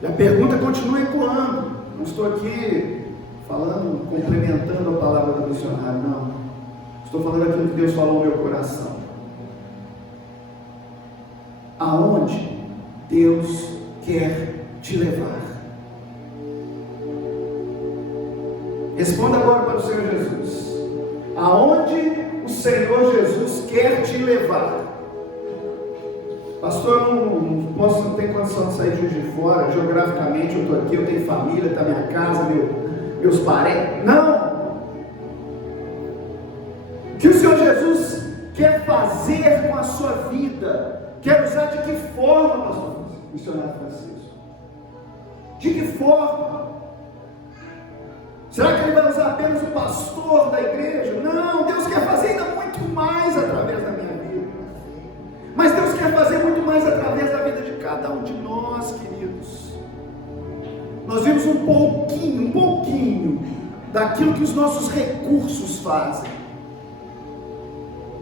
E a pergunta continua ecoando. Não estou aqui falando, complementando a palavra do missionário, não. Estou falando aquilo que Deus falou no meu coração. Aonde Deus quer te levar? Responda agora para o Senhor Jesus. Aonde o Senhor Jesus quer te levar? Pastor, eu não tenho condição de sair de Juiz de Fora. Geograficamente eu estou aqui, eu tenho família, está minha casa, meus parentes. Não! O que o Senhor Jesus quer fazer com a sua vida? Quer usar de que forma, pastor missionário Francisco? De que forma? Será que ele vai usar apenas o pastor da igreja? Não, Deus quer fazer ainda muito mais através da minha vida. Mas Deus quer fazer muito mais através da vida de cada um de nós, queridos. Nós vimos um pouquinho daquilo que os nossos recursos fazem.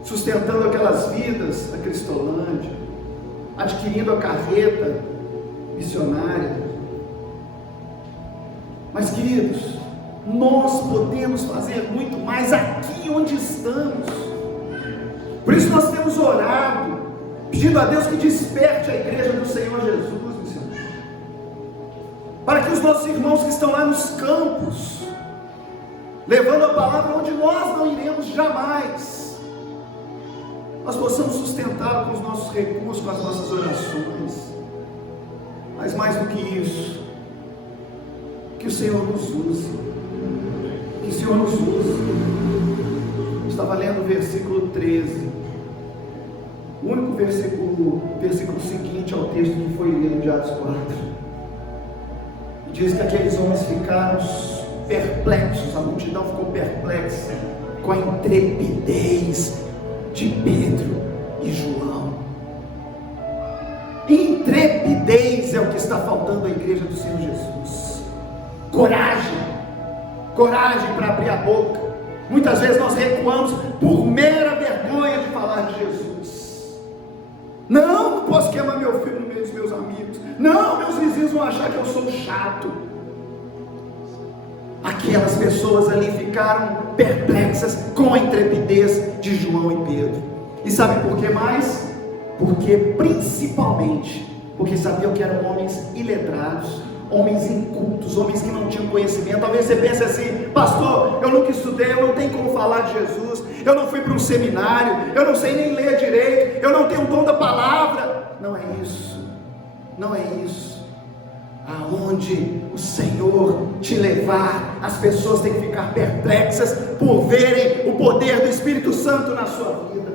sustentando aquelas vidas da Cristolândia, adquirindo a carreta missionária. Mas, queridos, nós podemos fazer muito mais aqui onde estamos. Por isso nós temos orado, pedindo a Deus que desperte a igreja do Senhor Jesus, missionário, para que os nossos irmãos que estão lá nos campos, levando a palavra onde nós não iremos jamais, nós possamos sustentá-lo com os nossos recursos, com as nossas orações. Mas mais do que isso, que o Senhor nos use, que o Senhor nos use. Eu estava lendo o versículo 13, o único versículo seguinte ao texto que foi lido de Atos 4, e diz que aqueles homens ficaram perplexos, a multidão ficou perplexa com a intrepidez de Pedro e João. Intrepidez é o que está faltando à igreja do Senhor Jesus. Coragem para abrir a boca. Muitas vezes nós recuamos por mera vergonha de falar de Jesus. Não posso queimar meu filho no meio dos meus amigos. Não, meus vizinhos vão achar que eu sou chato. Aquelas pessoas ali ficaram perplexas com a intrepidez de João e Pedro. E sabe por que mais? Porque sabiam que eram homens iletrados, homens incultos, homens que não tinham conhecimento. Talvez você pense assim: pastor, eu nunca estudei, eu não tenho como falar de Jesus, eu não fui para um seminário, eu não sei nem ler direito, eu não tenho o dom da palavra. Não é isso, não é isso. Aonde o Senhor te levar, as pessoas têm que ficar perplexas por verem o poder do Espírito Santo na sua vida.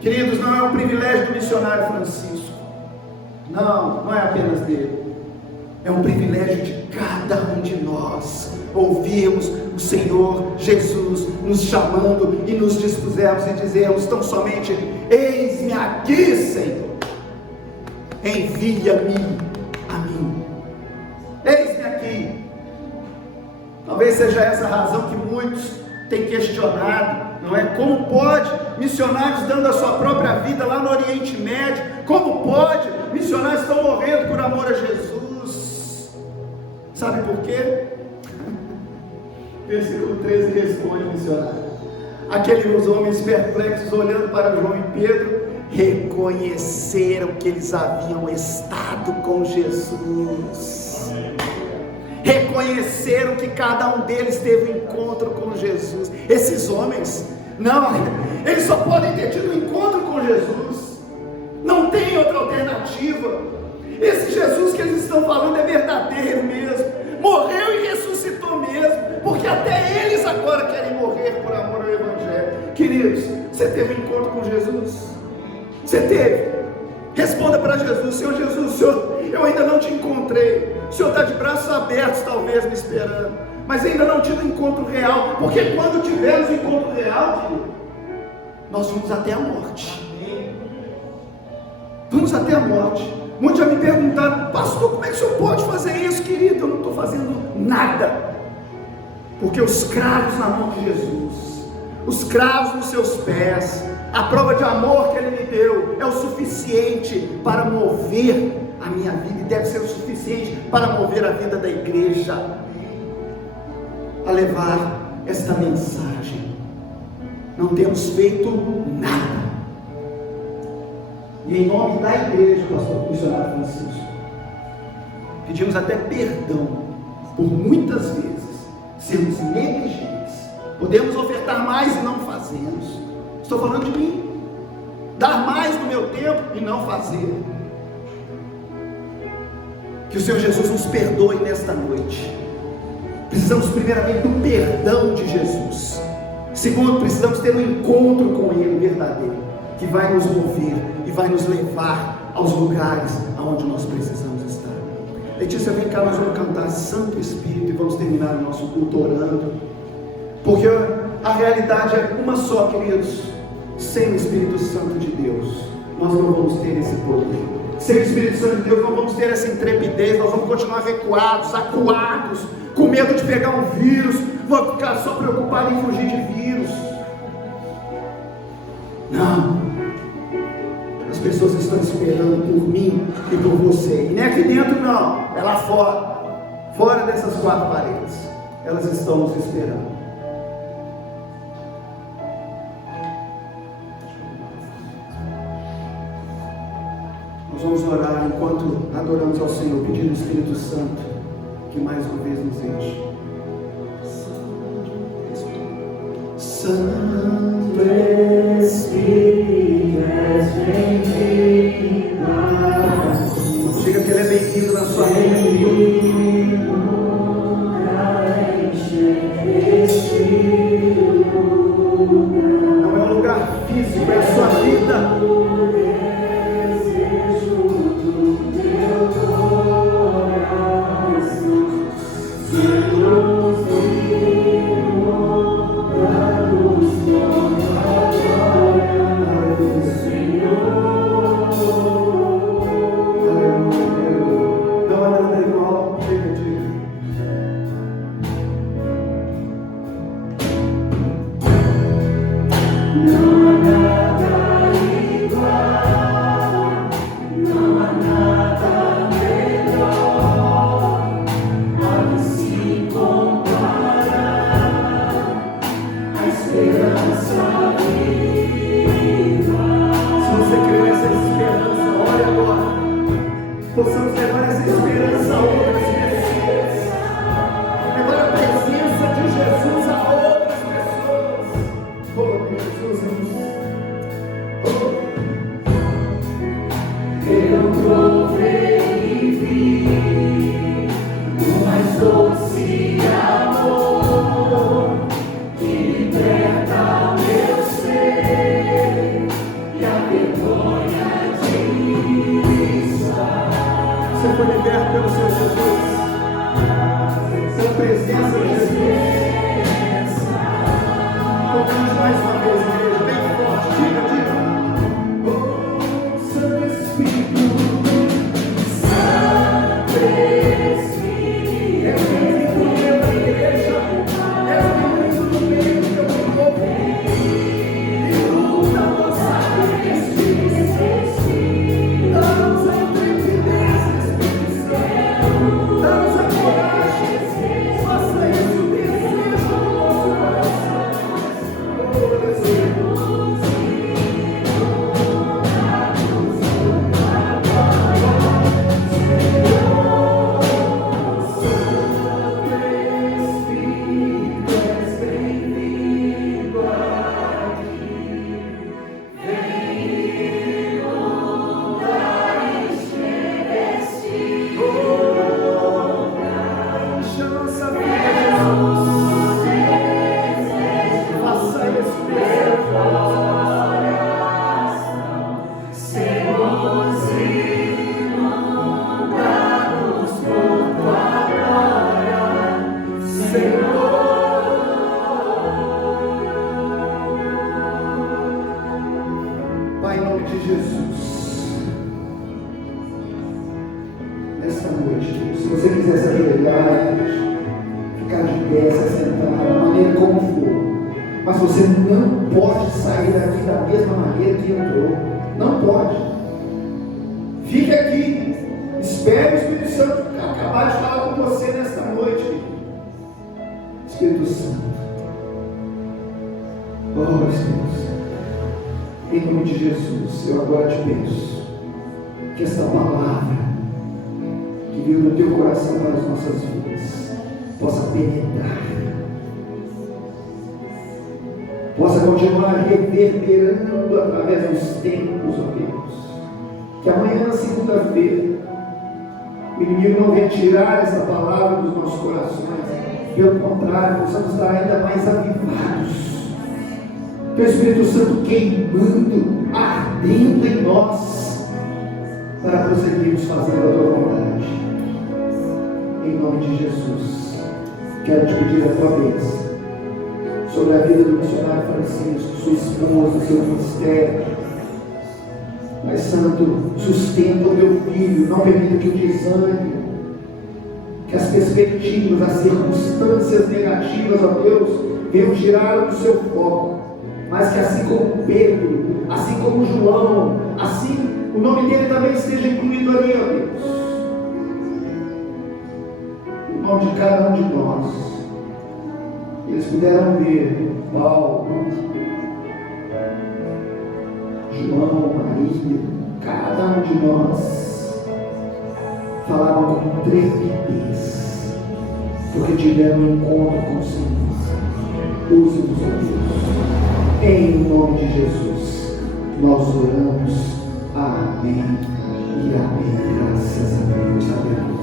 Queridos, não é um privilégio do missionário Francisco, não é apenas dele, é um privilégio de cada um de nós ouvirmos o Senhor Jesus nos chamando e nos dispusermos e dizermos tão somente: eis-me aqui, Senhor, envia-me a mim, eis-me aqui. Talvez seja essa a razão que muitos têm questionado, não é? Como pode missionários dando a sua própria vida lá no Oriente Médio? Como pode missionários estão morrendo por amor a Jesus? Sabe por quê? Versículo 13 responde o missionário. Aqueles homens perplexos, olhando para João e Pedro, reconheceram que eles haviam estado com Jesus. Reconheceram que cada um deles teve um encontro com Jesus. Esses homens, não, eles só podem ter tido um encontro com Jesus, não tem outra alternativa. Esse Jesus que eles estão falando é verdadeiro mesmo, morreu e ressuscitou mesmo, porque até eles agora querem morrer por amor ao Evangelho. Queridos, você teve um encontro com Jesus? Você teve? Responda para Jesus: Senhor Jesus, Senhor, eu ainda não te encontrei, o Senhor está de braços abertos talvez me esperando, mas ainda não tive um encontro real, porque quando tivermos um encontro real, querido, nós vamos até a morte. Vamos até a morte. Muitos já me perguntaram: pastor, como é que o senhor pode fazer isso, querido? Eu não estou fazendo nada, porque os cravos na mão de Jesus, os cravos nos seus pés, a prova de amor que Ele me deu é o suficiente para mover a minha vida, e deve ser o suficiente para mover a vida da igreja a levar esta mensagem. Não temos feito nada, e em nome da igreja, pastor missionário Francisco, pedimos até perdão por muitas vezes sermos negligentes. Podemos ofertar mais e não fazemos. Estou falando de mim, dar mais do meu tempo e não fazer. Que o Senhor Jesus nos perdoe nesta noite. Precisamos primeiramente do perdão de Jesus. Segundo, precisamos ter um encontro com Ele verdadeiro, que vai nos mover e vai nos levar aos lugares aonde nós precisamos estar. Letícia, vem cá, nós vamos cantar Santo Espírito e vamos terminar o nosso culto orando, porque a realidade é uma só, queridos: sem o Espírito Santo de Deus, nós não vamos ter esse poder. Sem o Espírito Santo de Deus, não vamos ter essa intrepidez, nós vamos continuar recuados, acuados, com medo de pegar um vírus, vamos ficar só preocupados em fugir de vírus. Não. As pessoas estão esperando por mim e por você. E nem aqui dentro não, é lá fora. Fora dessas quatro paredes. Elas estão nos esperando. Nós vamos orar enquanto adoramos ao Senhor, pedindo ao Espírito Santo que mais uma vez nos enche. Santo Espírito, és bem-vindo. Diga que Ele é bem-vindo na sua vida. Não é um lugar físico, é a sua vida. Possamos levar essa esperança a outras pessoas, levar a presença de Jesus a outras pessoas. Oh, Jesus, eu provei e vi o mais doce amor que liberta meu ser e a vergonha de você foi liberto pelo Senhor Jesus, pela presença de Jesus. Tocamos mais uma vez, igreja, bem forte, diga. Oh, Santo Espírito, Santo Espírito, és bem-vindo no meio da igreja, és bem-vindo no meio do teu povo, inunda a nossa vida, Espírito. Dá-nos a tranquilidade. Dá-nos a coragem, faça isso, desejo no nosso coração. Oh, Pai, em nome de Jesus, nesta noite, se você quiser se ajoelhar, ficar de pé, se sentar, da maneira como for, mas você não pode sair daqui da mesma maneira que entrou, não pode. Fique aqui, espere o Espírito Santo acabar de falar com você nesta noite. Espírito Santo, oh Espírito Santo, em nome de Jesus, eu agora te peço que essa palavra que veio do teu coração para as nossas vidas possa penetrar, possa continuar reverberando através dos tempos, ó Deus. Que amanhã, na segunda-feira, o inimigo não venha tirar essa palavra dos nossos corações, pelo contrário, possamos estar ainda mais avivados. Teu Espírito Santo queimando, ardendo em nós, para prosseguirmos fazendo a tua vontade. Em nome de Jesus, quero te pedir a tua bênção sobre a vida do missionário Francisco, sua esposa, seu ministério. Pai Santo, sustenta o teu filho, não permita que o desânimo, que as perspectivas, as circunstâncias negativas, ó Deus, venham tirar do seu foco, mas que assim como Pedro assim como João, assim o nome dele também esteja incluído ali, ó Deus. O nome de cada um de nós. Eles puderam ver Paulo, João, Maria, cada um de nós falavam com trepidez, porque tiveram um encontro com o Senhor. Use-nos, ó Deus, em nome de Jesus, nós oramos. Amém e amém. Graças a Deus. Amém.